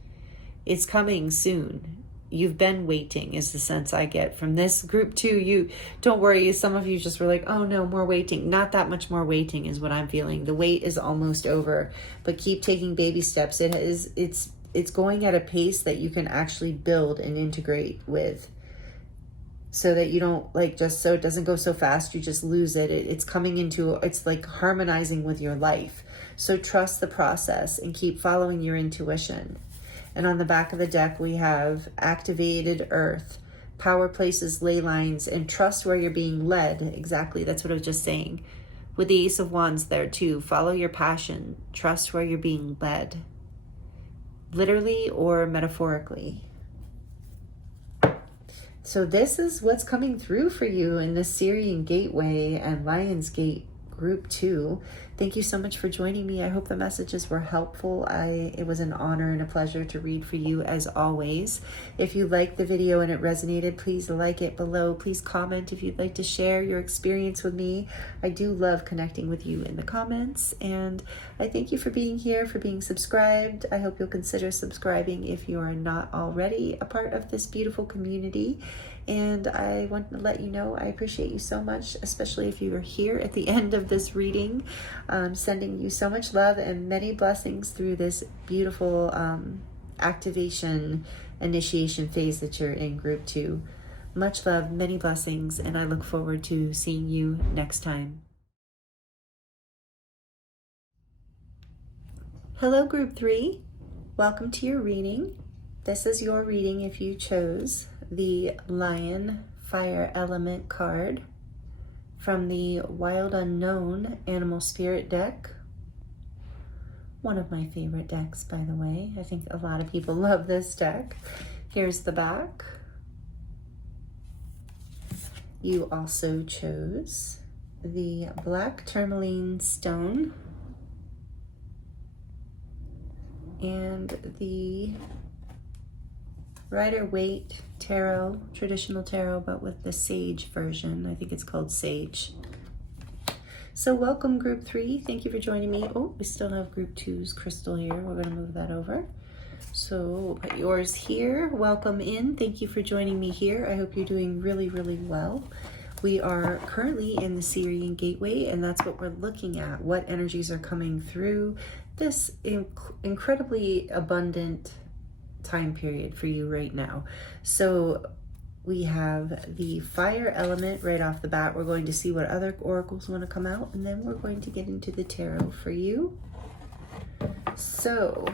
it's coming soon. You've been waiting is the sense I get from this group too. You don't worry. Some of you just were like, oh no, more waiting. Not that much more waiting is what I'm feeling. The wait is almost over, but keep taking baby steps. It's going at a pace that you can actually build and integrate with, so that you don't so it doesn't go so fast, you just lose it. It's coming into, it's like harmonizing with your life. So trust the process and keep following your intuition. And on the back of the deck, we have activated earth, power places, ley lines, and trust where you're being led. Exactly. That's what I was just saying. With the Ace of Wands there too. Follow your passion. Trust where you're being led. Literally or metaphorically. So this is what's coming through for you in the SIRIAN Gateway and Lion's Gate Group 2. Thank you so much for joining me. I hope the messages were helpful. It was an honor and a pleasure to read for you as always. If you liked the video and it resonated, please like it below. Please comment if you'd like to share your experience with me. I do love connecting with you in the comments, and I thank you for being here, for being subscribed. I hope you'll consider subscribing if you are not already a part of this beautiful community. And I want to let you know I appreciate you so much, especially if you are here at the end of this reading. Sending you so much love and many blessings through this beautiful activation initiation phase that you're in Group 2. Much love, many blessings, and I look forward to seeing you next time. Hello, Group 3. Welcome to your reading. This is your reading if you chose the Lion Fire Element card from the Wild Unknown Animal Spirit deck. One of my favorite decks, by the way. I think a lot of people love this deck. Here's the back. You also chose the Black Tourmaline stone and the Rider-Waite tarot, traditional tarot, but with the sage version. I think it's called Sage. So welcome, Group 3. Thank you for joining me. Oh, we still have Group 2's crystal here. We're going to move that over. So we'll put yours here. Welcome in. Thank you for joining me here. I hope you're doing really, really well. We are currently in the SIRIAN Gateway, and that's what we're looking at. What energies are coming through this incredibly abundant time period for you right now. So we have the fire element right off the bat. We're going to see what other oracles want to come out, and then we're going to get into the tarot for you. So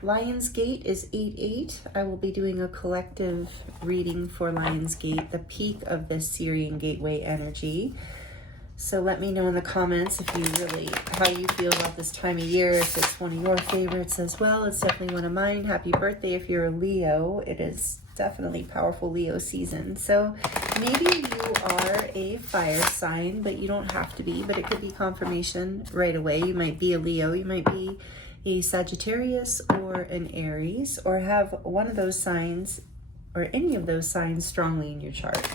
Lion's Gate is 8-8. I will be doing a collective reading for Lion's Gate, the peak of this SIRIAN Gateway energy. So let me know in the comments if you how you feel about this time of year, if it's one of your favorites as well. It's definitely one of mine. Happy birthday if you're a Leo. It is definitely powerful Leo season. So maybe you are a fire sign, but you don't have to be, but it could be confirmation right away. You might be a Leo, you might be a Sagittarius or an Aries, or have one of those signs or any of those signs strongly in your chart.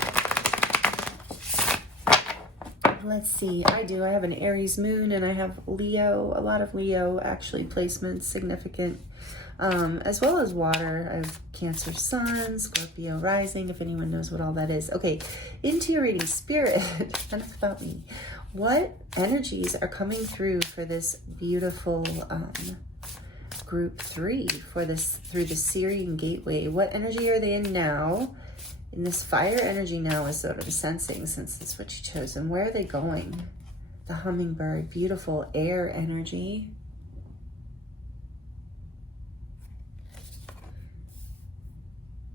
Let's see, I have an Aries moon, and I have Leo, a lot of Leo actually placements, significant, as well as water. I have Cancer sun, Scorpio rising, if anyone knows what all that is. Okay, into your reading, Spirit, enough about me. What energies are coming through for this beautiful group 3 through the SIRIAN gateway? What energy are they in now? And this fire energy now is sort of sensing, since that's what you chose. And where are they going? The hummingbird, beautiful air energy.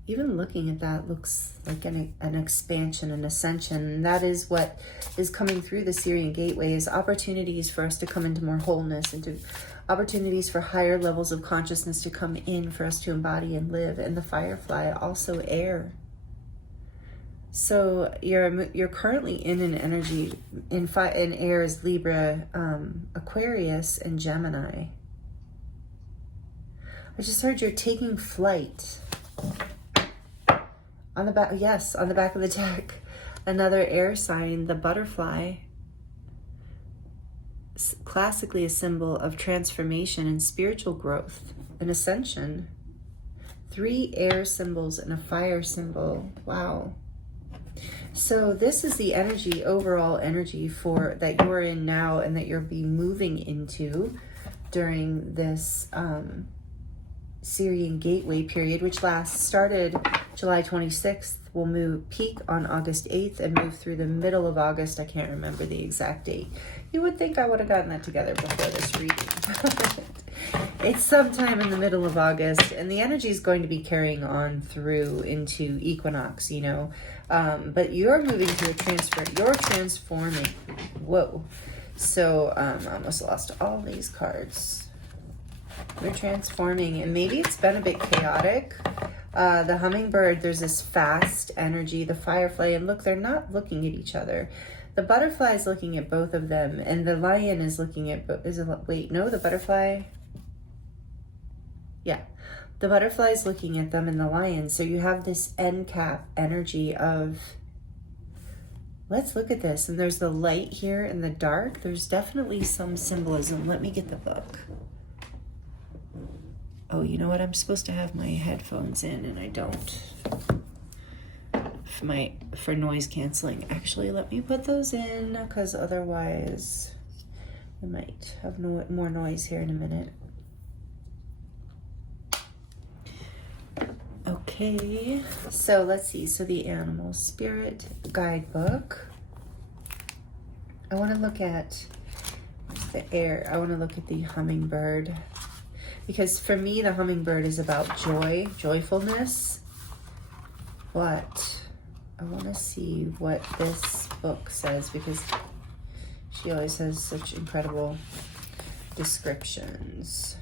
Even looking at that looks like an expansion, an ascension. And that is what is coming through the SIRIAN gateway, is opportunities for us to come into more wholeness, into opportunities for higher levels of consciousness to come in for us to embody and live. And the firefly, also air. So you're currently in an energy in air is Libra, Aquarius, and Gemini. I just heard you're taking flight. On the back, yes, on the back of the deck, another air sign, the butterfly. Classically a symbol of transformation and spiritual growth, an ascension. 3 air symbols and a fire symbol. Wow. So this is the energy, overall energy that you're in now, and that you'll be moving into during this SIRIAN gateway period, which started July 26th, will peak on August 8th and move through the middle of August. I can't remember the exact date. You would think I would have gotten that together before this reading. It's sometime in the middle of August, and the energy is going to be carrying on through into equinox, but you're moving to a transfer. You're transforming. Whoa. So I almost lost all these cards. You're transforming, and maybe it's been a bit chaotic. The hummingbird, there's this fast energy. The firefly, and look, they're not looking at each other. The butterfly is looking at both of them, and the lion is looking at the butterfly. Yeah, the butterfly is looking at them, and the lion. So you have this end cap energy of, let's look at this. And there's the light here and the dark. There's definitely some symbolism. Let me get the book. Oh, you know what? I'm supposed to have my headphones in, and I don't. For noise canceling. Actually, let me put those in, because otherwise I might have more noise here in a minute. Okay, so let's see. So the animal spirit guidebook. I want to look at the air. I want to look at the hummingbird, because for me the hummingbird is about joy, joyfulness. But I want to see what this book says, because she always has such incredible descriptions.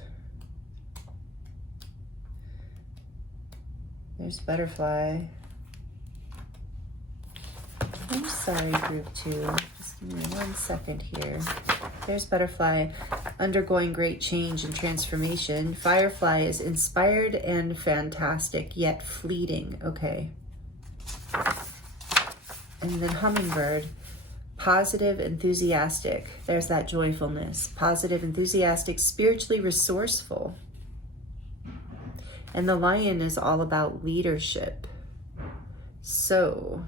There's butterfly. I'm sorry, group 2. Just give me 1 second here. There's butterfly, undergoing great change and transformation. Firefly is inspired and fantastic, yet fleeting. Okay. And then hummingbird, positive, enthusiastic. There's that joyfulness. Positive, enthusiastic, spiritually resourceful. And the lion is all about leadership. So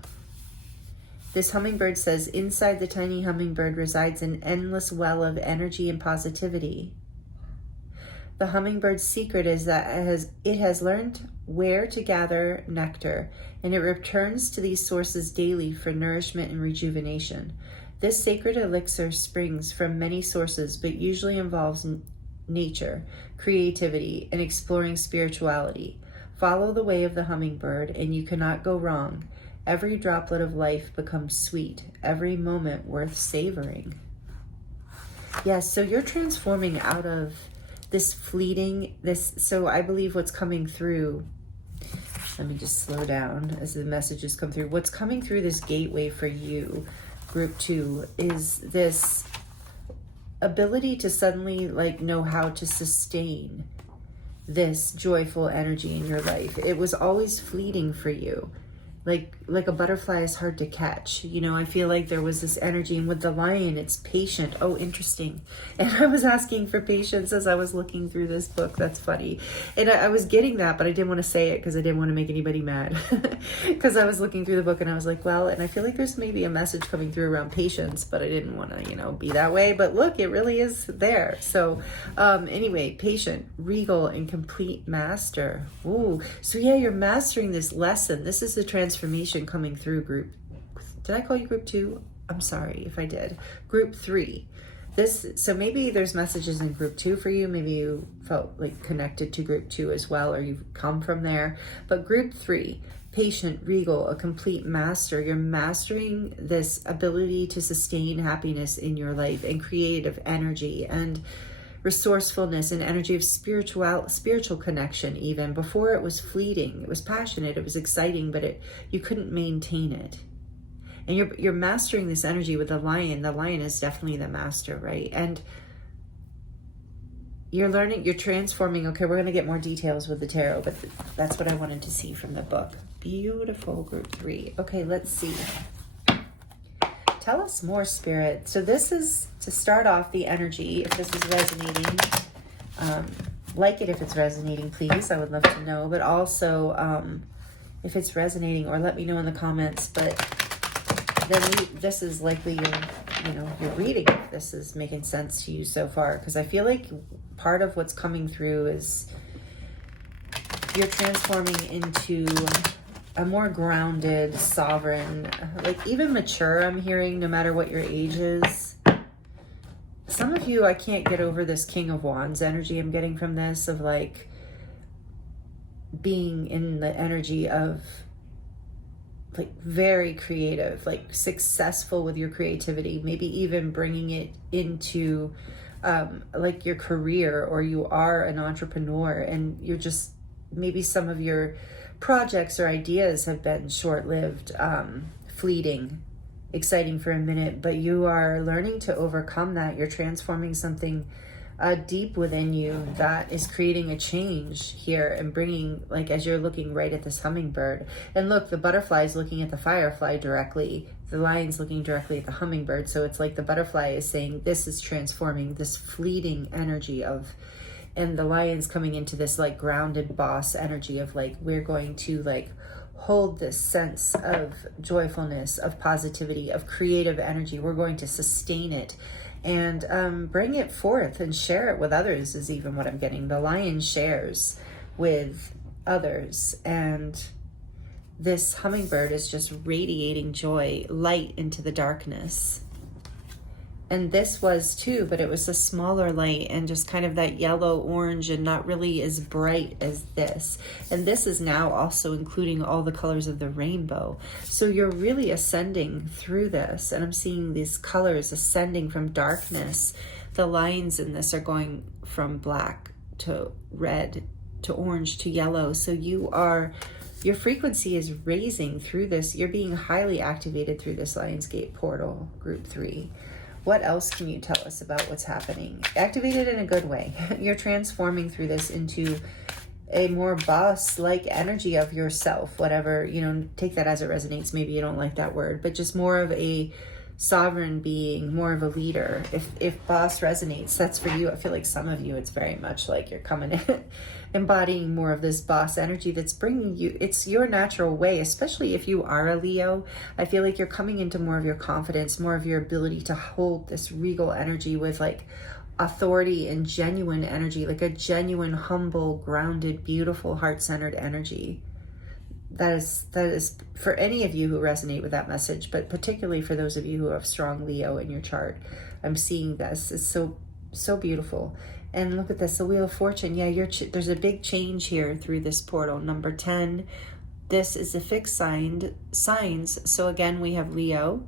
this hummingbird says, inside the tiny hummingbird resides an endless well of energy and positivity. The hummingbird's secret is that it has learned where to gather nectar, and it returns to these sources daily for nourishment and rejuvenation. This sacred elixir springs from many sources, but usually involves nature, creativity, and exploring spirituality. Follow the way of the hummingbird, and you cannot go wrong. Every droplet of life becomes sweet, every moment worth savoring. Yes, so you're transforming out of this fleeting, so I believe what's coming through, let me just slow down as the messages come through. What's coming through this gateway for you, group 2, is this ability to suddenly like know how to sustain this joyful energy in your life. It was always fleeting for you. Like a butterfly is hard to catch. You know, I feel like there was this energy, and with the lion, it's patient. Oh, interesting. And I was asking for patience as I was looking through this book. That's funny. And I was getting that, but I didn't want to say it because I didn't want to make anybody mad. Because I was looking through the book and I was like, well, and I feel like there's maybe a message coming through around patience, but I didn't want to, you know, be that way. But look, it really is there. So anyway, patient, regal, and complete master. Ooh, so yeah, you're mastering this lesson. This is the transformation coming through group. Did I call you group 2? I'm sorry if I did. Group 3. So maybe there's messages in group 2 for you. Maybe you felt like connected to group 2 as well, or you've come from there. But group 3, patient, regal, a complete master. You're mastering this ability to sustain happiness in your life and creative energy and resourcefulness and energy of spiritual connection. Even before, it was fleeting, it was passionate, it was exciting, but you couldn't maintain it. And you're mastering this energy with the lion. The lion is definitely the master, right? And you're learning, you're transforming. Okay, we're going to get more details with the tarot, but that's what I wanted to see from the book. Beautiful, group 3. Okay, let's see. Tell us more, Spirit. So this is to start off the energy. If this is resonating, like it if it's resonating, please. I would love to know. But also, if it's resonating, or let me know in the comments. But then this is likely your reading. If this is making sense to you so far, because I feel like part of what's coming through is you're transforming into a more grounded, sovereign, like even mature, I'm hearing, no matter what your age is. Some of you, I can't get over this King of Wands energy I'm getting from this, of like being in the energy of like very creative, like successful with your creativity, maybe even bringing it into like your career, or you are an entrepreneur and you're just, maybe some of your projects or ideas have been short-lived, fleeting, exciting for a minute, but you are learning to overcome that. You're transforming something deep within you that is creating a change here, and bringing, like, as you're looking right at this hummingbird, and look, the butterfly is looking at the firefly directly, the lion's looking directly at the hummingbird, so it's like the butterfly is saying, this is transforming this fleeting energy of, and the lion's coming into this like grounded boss energy of like, we're going to like hold this sense of joyfulness, of positivity, of creative energy. We're going to sustain it and bring it forth and share it with others, is even what I'm getting. The lion shares with others, and this hummingbird is just radiating joy, light into the darkness. And this was too, but it was a smaller light and just kind of that yellow orange and not really as bright as this. And this is now also including all the colors of the rainbow. So you're really ascending through this. And I'm seeing these colors ascending from darkness. The lines in this are going from black to red to orange to yellow. So your frequency is raising through this. You're being highly activated through this Lionsgate portal, group 3. What else can you tell us about what's happening? Activated in a good way. You're transforming through this into a more boss-like energy of yourself, whatever, take that as it resonates. Maybe you don't like that word, but just more of a sovereign being, more of a leader. If boss resonates, that's for you. I feel like some of you, it's very much like you're coming in, embodying more of this boss energy that's bringing you, it's your natural way, especially if you are a Leo. I feel like you're coming into more of your confidence, more of your ability to hold this regal energy with like authority and genuine energy, like a genuine, humble, grounded, beautiful, heart-centered energy. That is for any of you who resonate with that message, but particularly for those of you who have strong Leo in your chart. I'm seeing this. It's so beautiful. And look at this, the Wheel of Fortune. Yeah, there's a big change here through this portal. Number 10, this is the fixed signs. So again, we have Leo,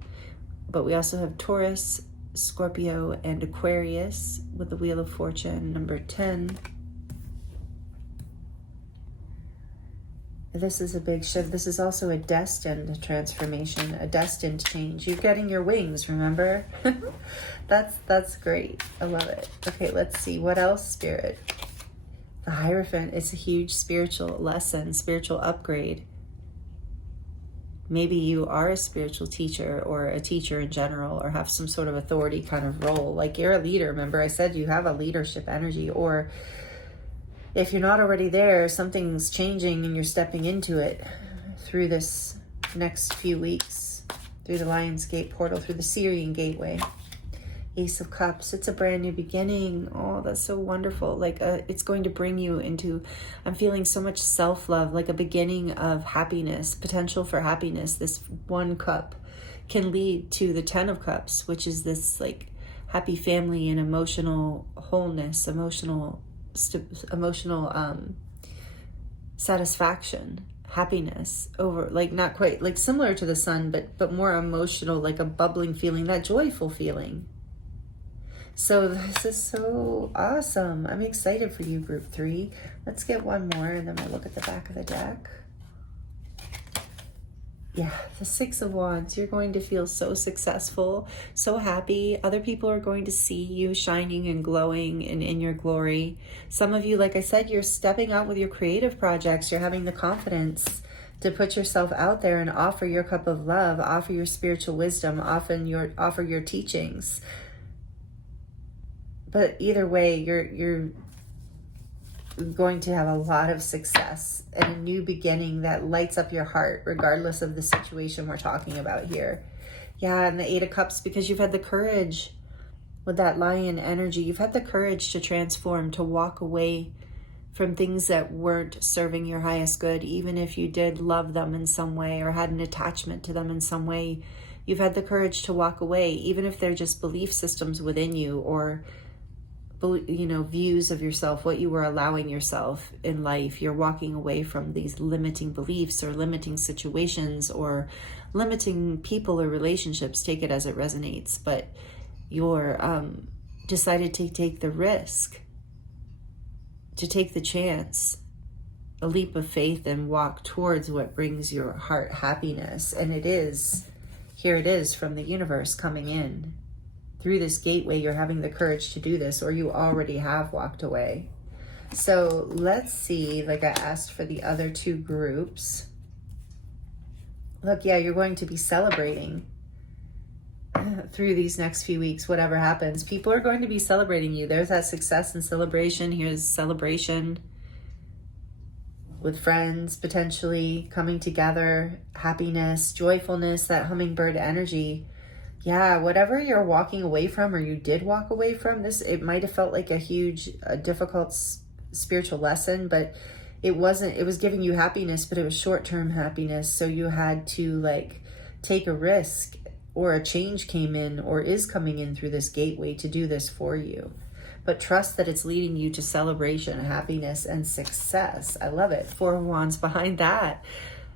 but we also have Taurus, Scorpio, and Aquarius with the Wheel of Fortune, number 10. This is a big shift. This is also a destined transformation, a destined change. You're getting your wings, remember? That's great. I love it. Okay, let's see. What else, Spirit? The Hierophant is a huge spiritual lesson, spiritual upgrade. Maybe you are a spiritual teacher or a teacher in general, or have some sort of authority kind of role. Like you're a leader. Remember, I said you have a leadership energy. Or if you're not already there, something's changing and you're stepping into it through this next few weeks, through the Lion's Gate portal, through the SIRIAN gateway. Ace of Cups, it's a brand new beginning. Oh, that's so wonderful. Like it's going to bring you into, I'm feeling so much self-love, like a beginning of happiness, potential for happiness. This one cup can lead to the 10 of Cups, which is this like happy family and emotional wholeness, emotional satisfaction, happiness over, like not quite like similar to the sun, but more emotional, like a bubbling feeling, that joyful feeling. So this is so awesome. I'm excited for you, group 3. Let's get one more and then we'll look at the back of the deck. Yeah, the 6 of Wands. You're going to feel so successful, so happy. Other people are going to see you shining and glowing and in your glory. Some of you, like I said, you're stepping out with your creative projects. You're having the confidence to put yourself out there and offer your cup of love, offer your spiritual wisdom, offer your teachings. But either way, you're going to have a lot of success and a new beginning that lights up your heart, regardless of the situation we're talking about here. Yeah, and the 8 of Cups, because you've had the courage with that lion energy. You've had the courage to transform, to walk away from things that weren't serving your highest good, even if you did love them in some way or had an attachment to them in some way. You've had the courage to walk away, even if they're just belief systems within you, or views of yourself, what you were allowing yourself in life. You're walking away from these limiting beliefs or limiting situations or limiting people or relationships. Take it as it resonates. But you're decided to take the risk, to take the chance, a leap of faith, and walk towards what brings your heart happiness. And here it is from the universe coming in. Through this gateway, you're having the courage to do this, or you already have walked away. So let's see, like I asked for the other 2 groups. Look, yeah, you're going to be celebrating through these next few weeks, whatever happens. People are going to be celebrating you. There's that success and celebration. Here's celebration with friends, potentially coming together, happiness, joyfulness, that hummingbird energy. Yeah, whatever you're walking away from, or you did walk away from this, it might have felt like a difficult spiritual lesson, but it wasn't. It was giving you happiness, but it was short-term happiness. So you had to like take a risk, or a change came in or is coming in through this gateway to do this for you. But trust that it's leading you to celebration, happiness, and success. I love it. 4 of Wands behind that.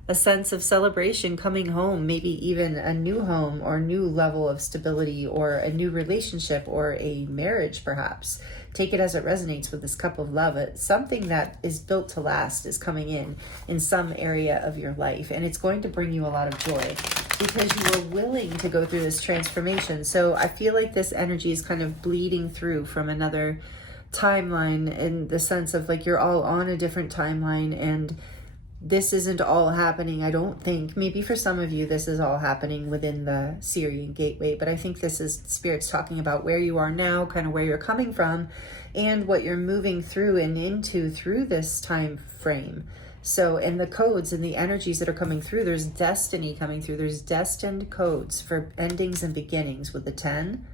A sense of celebration, coming home, maybe even a new home or new level of stability, or a new relationship, or a marriage perhaps. Take it as it resonates with this cup of love. Something that is built to last is coming in some area of your life, and it's going to bring you a lot of joy because you were willing to go through this transformation. So I feel like this energy is kind of bleeding through from another timeline, in the sense of like you're all on a different timeline, and this isn't all happening, I don't think. Maybe for some of you, this is all happening within the SIRIAN gateway, but I think this is Spirit's talking about where you are now, kind of where you're coming from, and what you're moving through and into through this time frame. So, and the codes and the energies that are coming through, there's destiny coming through. There's destined codes for endings and beginnings with the 10.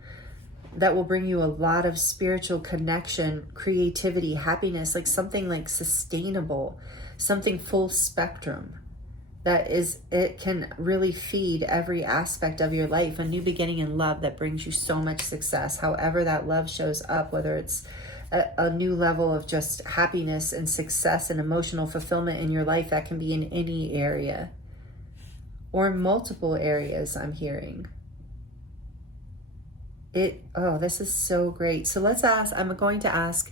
That will bring you a lot of spiritual connection, creativity, happiness, like something like sustainable, something full spectrum. It can really feed every aspect of your life. A new beginning in love that brings you so much success, however that love shows up, whether it's a new level of just happiness and success and emotional fulfillment in your life. That can be in any area or multiple areas, I'm hearing. Oh, this is so great. So let's ask, I'm going to ask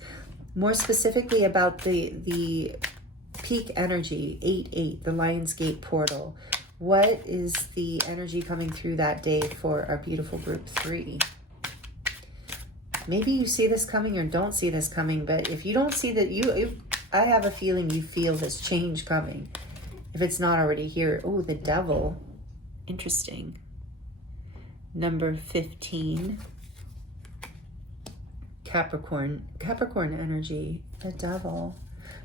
more specifically about the peak energy, 8-8, the Lionsgate portal. What is the energy coming through that day for our beautiful group 3? Maybe you see this coming or don't see this coming, but if you don't see that, I have a feeling you feel this change coming. If it's not already here. Oh, the Devil. Interesting. Number 15. Capricorn energy, the Devil.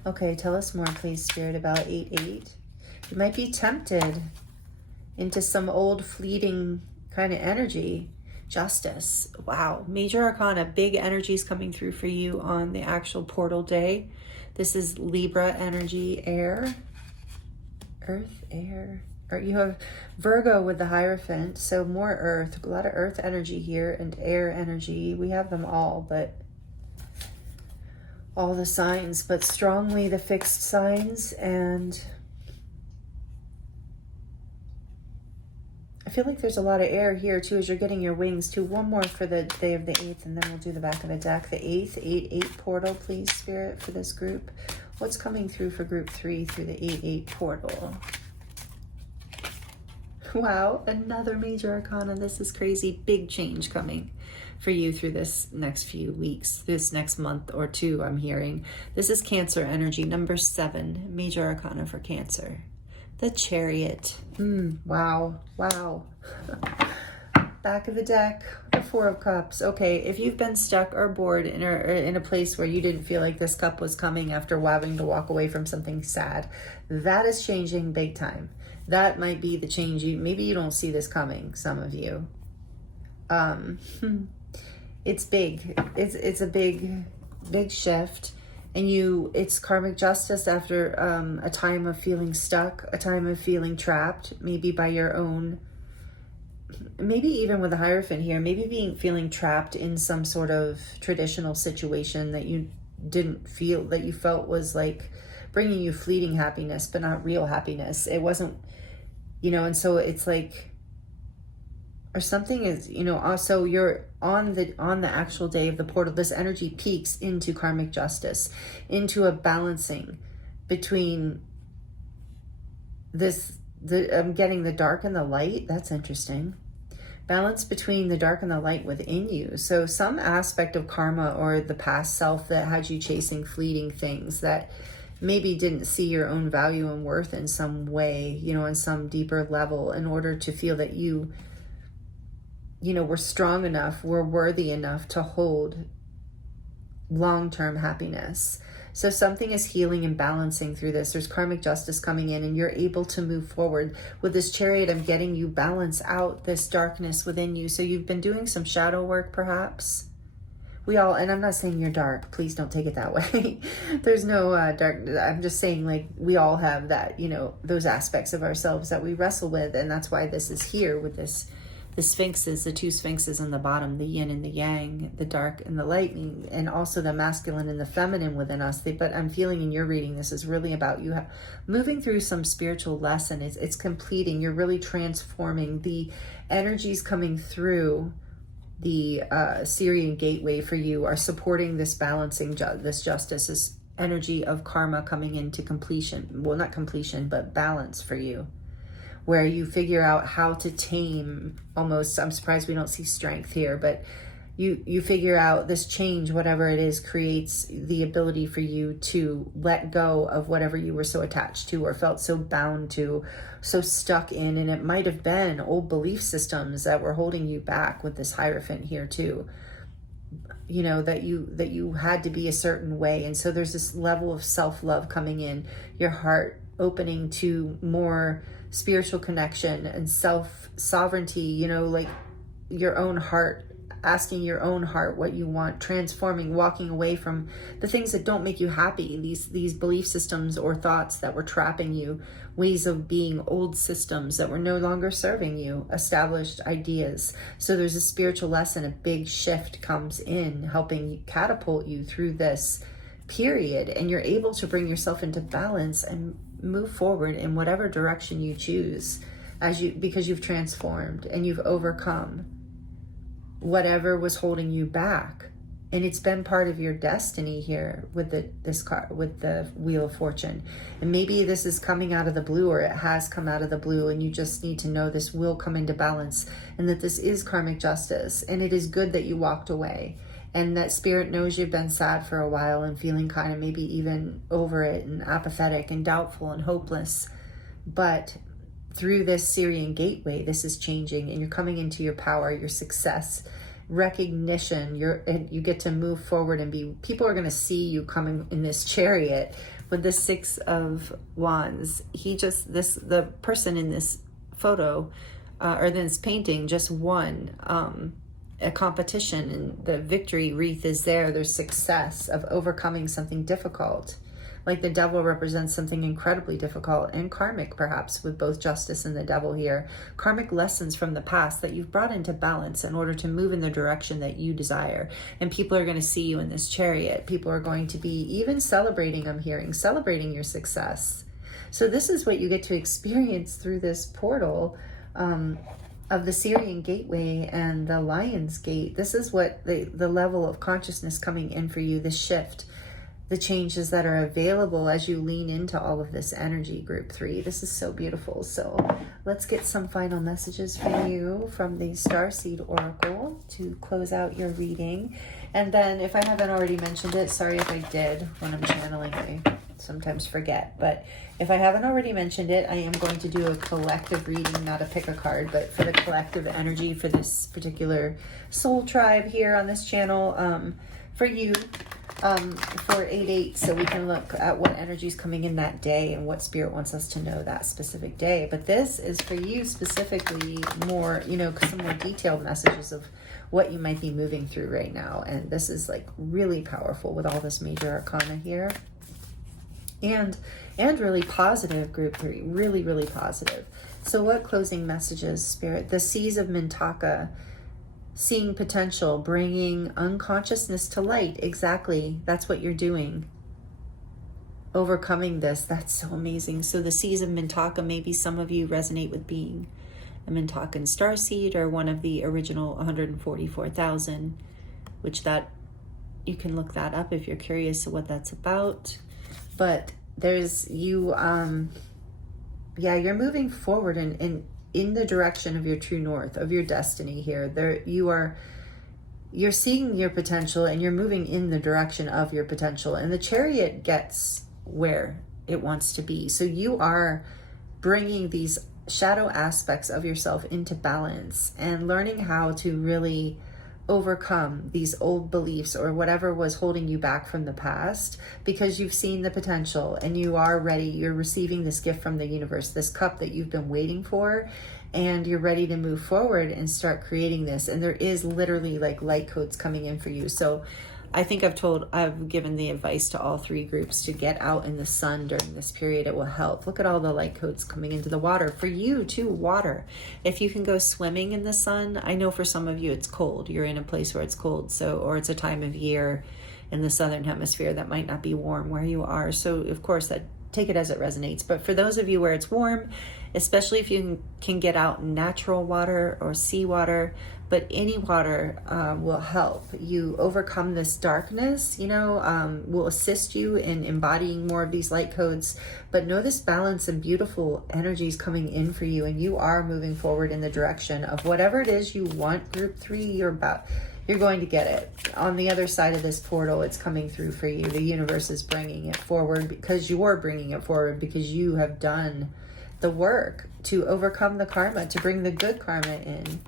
Okay, tell us more, please, Spirit, about 8-8. You might be tempted into some old fleeting kind of energy. Justice. Wow. Major Arcana, big energies coming through for you on the actual portal day. This is Libra energy, air, earth, air. Or you have Virgo with the Hierophant, so more earth, a lot of earth energy here, and air energy. We have them all, but all the signs, but strongly the fixed signs. And I feel like there's a lot of air here too as you're getting your wings too. One more for the day of the 8th, and then we'll do the back of the deck. The 8th, 8-8 portal, please, Spirit, for this group. What's coming through for group 3 through the 8-8 portal? Wow, another major arcana. This is crazy. Big change coming for you through this next few weeks, this next month or two, I'm hearing. This is Cancer energy, number 7, major arcana for Cancer. The Chariot. Wow. Back of the deck, the 4 of Cups. Okay, if you've been stuck or bored in a place where you didn't feel like this cup was coming after having to walk away from something sad, that is changing big time. That might be the change. Maybe you don't see this coming, some of you. It's big. It's a big shift. And it's karmic justice after a time of feeling stuck, a time of feeling trapped, maybe by your own, maybe even with the Hierophant here, maybe feeling trapped in some sort of traditional situation that you didn't feel, that you felt was like bringing you fleeting happiness, but not real happiness. It wasn't, and so it's like, or something is, also you're on the actual day of the portal, this energy peaks into karmic justice, into a balancing between I'm getting the dark and the light. That's interesting. Balance between the dark and the light within you. So some aspect of karma or the past self that had you chasing fleeting things that maybe didn't see your own value and worth in some way, in some deeper level, in order to feel that you were strong enough, were worthy enough to hold long-term happiness. So something is healing and balancing through this. There's karmic justice coming in, and you're able to move forward. With this Chariot, I'm getting you balance out this darkness within you. So you've been doing some shadow work, perhaps. And I'm not saying you're dark. Please don't take it that way. There's no dark. I'm just saying, like, we all have that, those aspects of ourselves that we wrestle with. And that's why this is here with the sphinxes, the 2 sphinxes on the bottom, the yin and the yang, the dark and the lightning, and also the masculine and the feminine within us. But I'm feeling in your reading, this is really about you moving through some spiritual lesson. It's completing. You're really transforming. The energies coming through the SIRIAN gateway for you are supporting this balancing, this justice, this energy of karma coming into completion. Well, not completion, but balance for you, where you figure out how to tame almost. I'm surprised we don't see strength here, but you figure out this change, whatever it is, creates the ability for you to let go of whatever you were so attached to or felt so bound to, so stuck in. And it might have been old belief systems that were holding you back with this Hierophant here too. That you had to be a certain way. And so there's this level of self-love coming in, your heart opening to more spiritual connection and self-sovereignty, like your own heart asking your own heart what you want, transforming, walking away from the things that don't make you happy, these belief systems or thoughts that were trapping you, ways of being, old systems that were no longer serving you, established ideas. So there's a spiritual lesson, a big shift comes in, helping catapult you through this period, and you're able to bring yourself into balance and move forward in whatever direction you choose, because you've transformed and you've overcome whatever was holding you back. And it's been part of your destiny here with the Wheel of Fortune. And maybe this is coming out of the blue, or it has come out of the blue, and you just need to know this will come into balance, and that this is karmic justice. And it is good that you walked away, and that spirit knows you've been sad for a while and feeling kind of maybe even over it and apathetic and doubtful and hopeless. But through this SIRIAN gateway, this is changing, and you're coming into your power, your success, recognition. You get to move forward and people are going to see you coming in this chariot with the 6 of Wands. The person in this photo or this painting just won a competition, and the victory wreath is there. There's success of overcoming something difficult. Like the devil represents something incredibly difficult and karmic, perhaps, with both justice and the devil here. Karmic lessons from the past that you've brought into balance in order to move in the direction that you desire. And people are going to see you in this chariot. People are going to be even celebrating, I'm hearing, celebrating your success. So this is what you get to experience through this portal of the SIRIAN gateway and the Lion's Gate. This is what the level of consciousness coming in for you, the shift, the changes that are available as you lean into all of this energy, group 3. This is so beautiful. So let's get some final messages for you from the Starseed Oracle to close out your reading. And then if I haven't already mentioned it, sorry if I did when I'm channeling, I sometimes forget. But if I haven't already mentioned it, I am going to do a collective reading, not a pick a card, but for the collective energy for this particular soul tribe here on this channel, for you. For 8/8, so we can look at what energy is coming in that day and what spirit wants us to know that specific day. But this is for you specifically, more, some more detailed messages of what you might be moving through right now. And this is like really powerful with all this major arcana here, and really positive, group 3, really, really positive. So what closing messages, spirit? The seas of Mintaka. Seeing potential, bringing unconsciousness to light. Exactly. That's what you're doing. Overcoming this. That's so amazing. So the seas of Mintaka, maybe some of you resonate with being a Mintakan starseed or one of the original 144,000, which that you can look that up if you're curious of what that's about. But there's you're moving forward and in the direction of your true north, of your destiny here. You're seeing your potential and you're moving in the direction of your potential, and the chariot gets where it wants to be. So you are bringing these shadow aspects of yourself into balance and learning how to really overcome these old beliefs or whatever was holding you back from the past, because you've seen the potential and you are ready. You're receiving this gift from the universe, this cup that you've been waiting for, and you're ready to move forward and start creating this. And there is literally like light codes coming in for you. So I think I've given the advice to all 3 groups to get out in the sun during this period. It will help. Look at all the light codes coming into the water. For you too, water. If you can go swimming in the sun, I know for some of you it's cold. You're in a place where it's cold, or it's a time of year in the southern hemisphere that might not be warm where you are. So of course take it as it resonates. But for those of you where it's warm, especially if you can get out in natural water or seawater, but any water will help you overcome this darkness, will assist you in embodying more of these light codes. But know this balance and beautiful energies coming in for you, and you are moving forward in the direction of whatever it is you want, group 3, you're going to get it. On the other side of this portal, it's coming through for you. The universe is bringing it forward because you're bringing it forward, because you have done the work to overcome the karma, to bring the good karma in.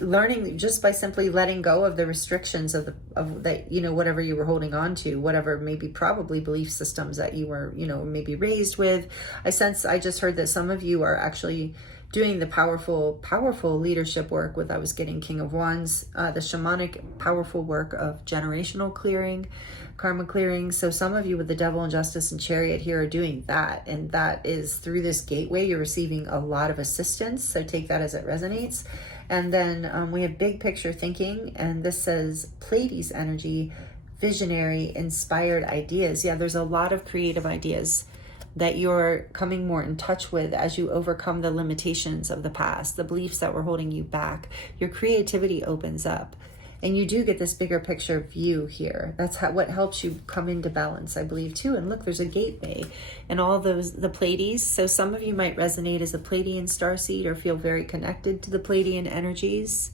Learning just by simply letting go of the restrictions of that, whatever you were holding on to, whatever maybe probably belief systems that you were, maybe raised with. I just heard that some of you are actually doing the powerful leadership work with, I was getting King of Wands, the shamanic powerful work of generational clearing, karma clearing. So some of you with the Devil and Justice and Chariot here are doing that. And that is through this gateway, you're receiving a lot of assistance. So take that as it resonates. And then we have big picture thinking. And this says Pleiades energy, visionary, inspired ideas. Yeah, there's a lot of creative ideas that you're coming more in touch with as you overcome the limitations of the past, the beliefs that were holding you back. Your creativity opens up, and you do get this bigger picture view here. That's what helps you come into balance, I believe, too. And look, there's a gateway and all those, the Pleiades. So some of you might resonate as a Pleiadian starseed or feel very connected to the Pleiadian energies.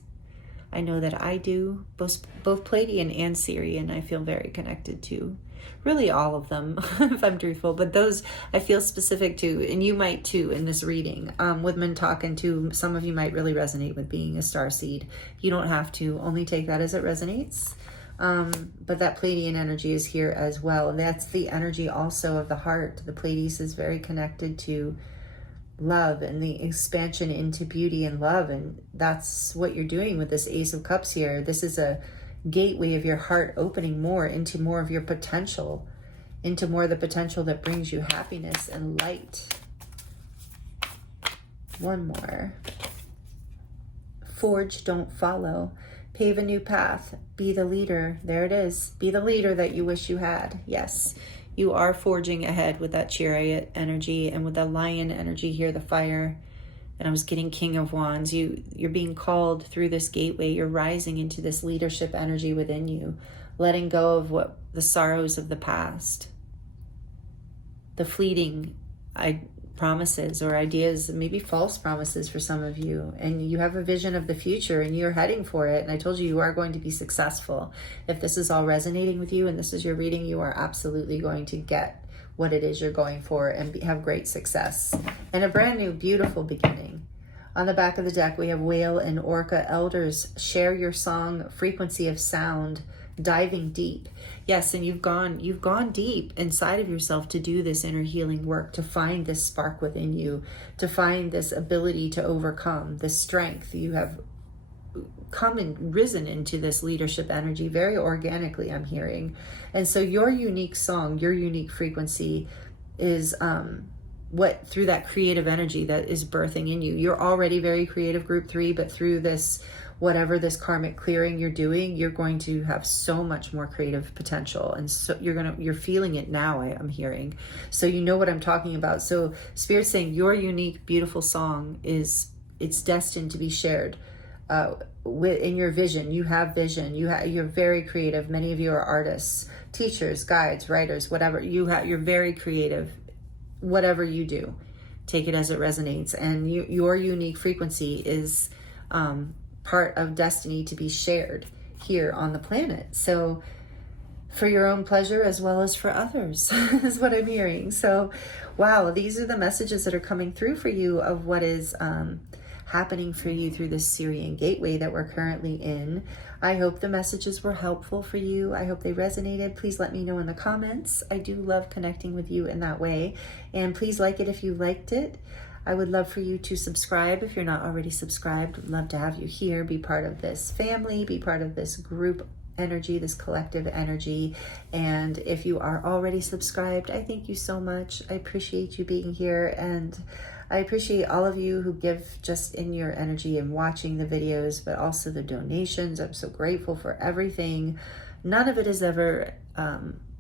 I know that I do. Both Pleiadian and Sirian I feel very connected to. Really all of them, if I'm truthful, but those I feel specific to, and you might too in this reading. With men talking to, some of you might really resonate with being a starseed. You don't have to, only take that as it resonates. But that Pleiadian energy is here as well. And that's the energy also of the heart. The Pleiades is very connected to love and the expansion into beauty and love. And that's what you're doing with this Ace of Cups here. This is a gateway of your heart opening more into more of your potential, into more of the potential that brings you happiness and light. One more. Forge, don't follow. Pave a new path. Be the leader. There it is. Be the leader that you wish you had. Yes, you are forging ahead with that Chariot energy and with the Lion energy here, the fire. And I was getting King of Wands. You're being called through this gateway. You're rising into this leadership energy within you, letting go of what the sorrows of the past, the fleeting promises or ideas, maybe false promises for some of you. And you have a vision of the future and you're heading for it. And I told you, you are going to be successful. If this is all resonating with you and this is your reading, you are absolutely going to get what it is you're going for and have great success and a brand new beautiful beginning. On the back of the deck we have Whale and Orca. Elders, share your song, frequency of sound, diving deep. Yes, and you've gone deep inside of yourself to do this inner healing work, to find this spark within you, to find this ability to overcome, this strength. You have come and risen into this leadership energy very organically, I'm hearing. And so your unique song, your unique frequency is what, through that creative energy that is birthing in you. You're already very creative, group 3, but through this, whatever this karmic clearing you're doing, you're going to have so much more creative potential. And so you're feeling it now, I'm hearing. So you know what I'm talking about. So Spirit's saying your unique, beautiful song it's destined to be shared. In your vision, you have vision. You're very creative. Many of you are artists, teachers, guides, writers, whatever. You're very creative. Whatever you do, take it as it resonates. And your unique frequency is part of destiny to be shared here on the planet. So for your own pleasure as well as for others is what I'm hearing. So wow, these are the messages that are coming through for you of what is happening for you through this Sirian gateway that we're currently in. I hope the messages were helpful for you. I hope they resonated. Please let me know in the comments. I do love connecting with you in that way. And please like it if you liked it. I would love for you to subscribe if you're not already subscribed. I'd love to have you here, be part of this family, be part of this group energy, this collective energy. And if you are already subscribed, I thank you so much. I appreciate you being here, and I appreciate all of you who give just in your energy and watching the videos, but also the donations. I'm so grateful for everything. None of it is ever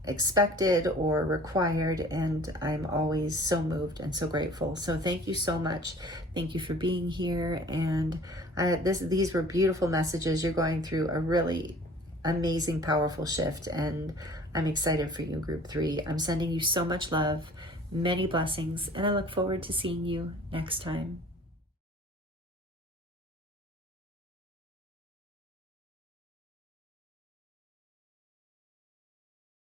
expected or required, and I'm always so moved and so grateful. So thank you so much. Thank you for being here. And these were beautiful messages. You're going through a really amazing, powerful shift, and I'm excited for you, group 3. I'm sending you so much love, many blessings, and I look forward to seeing you next time.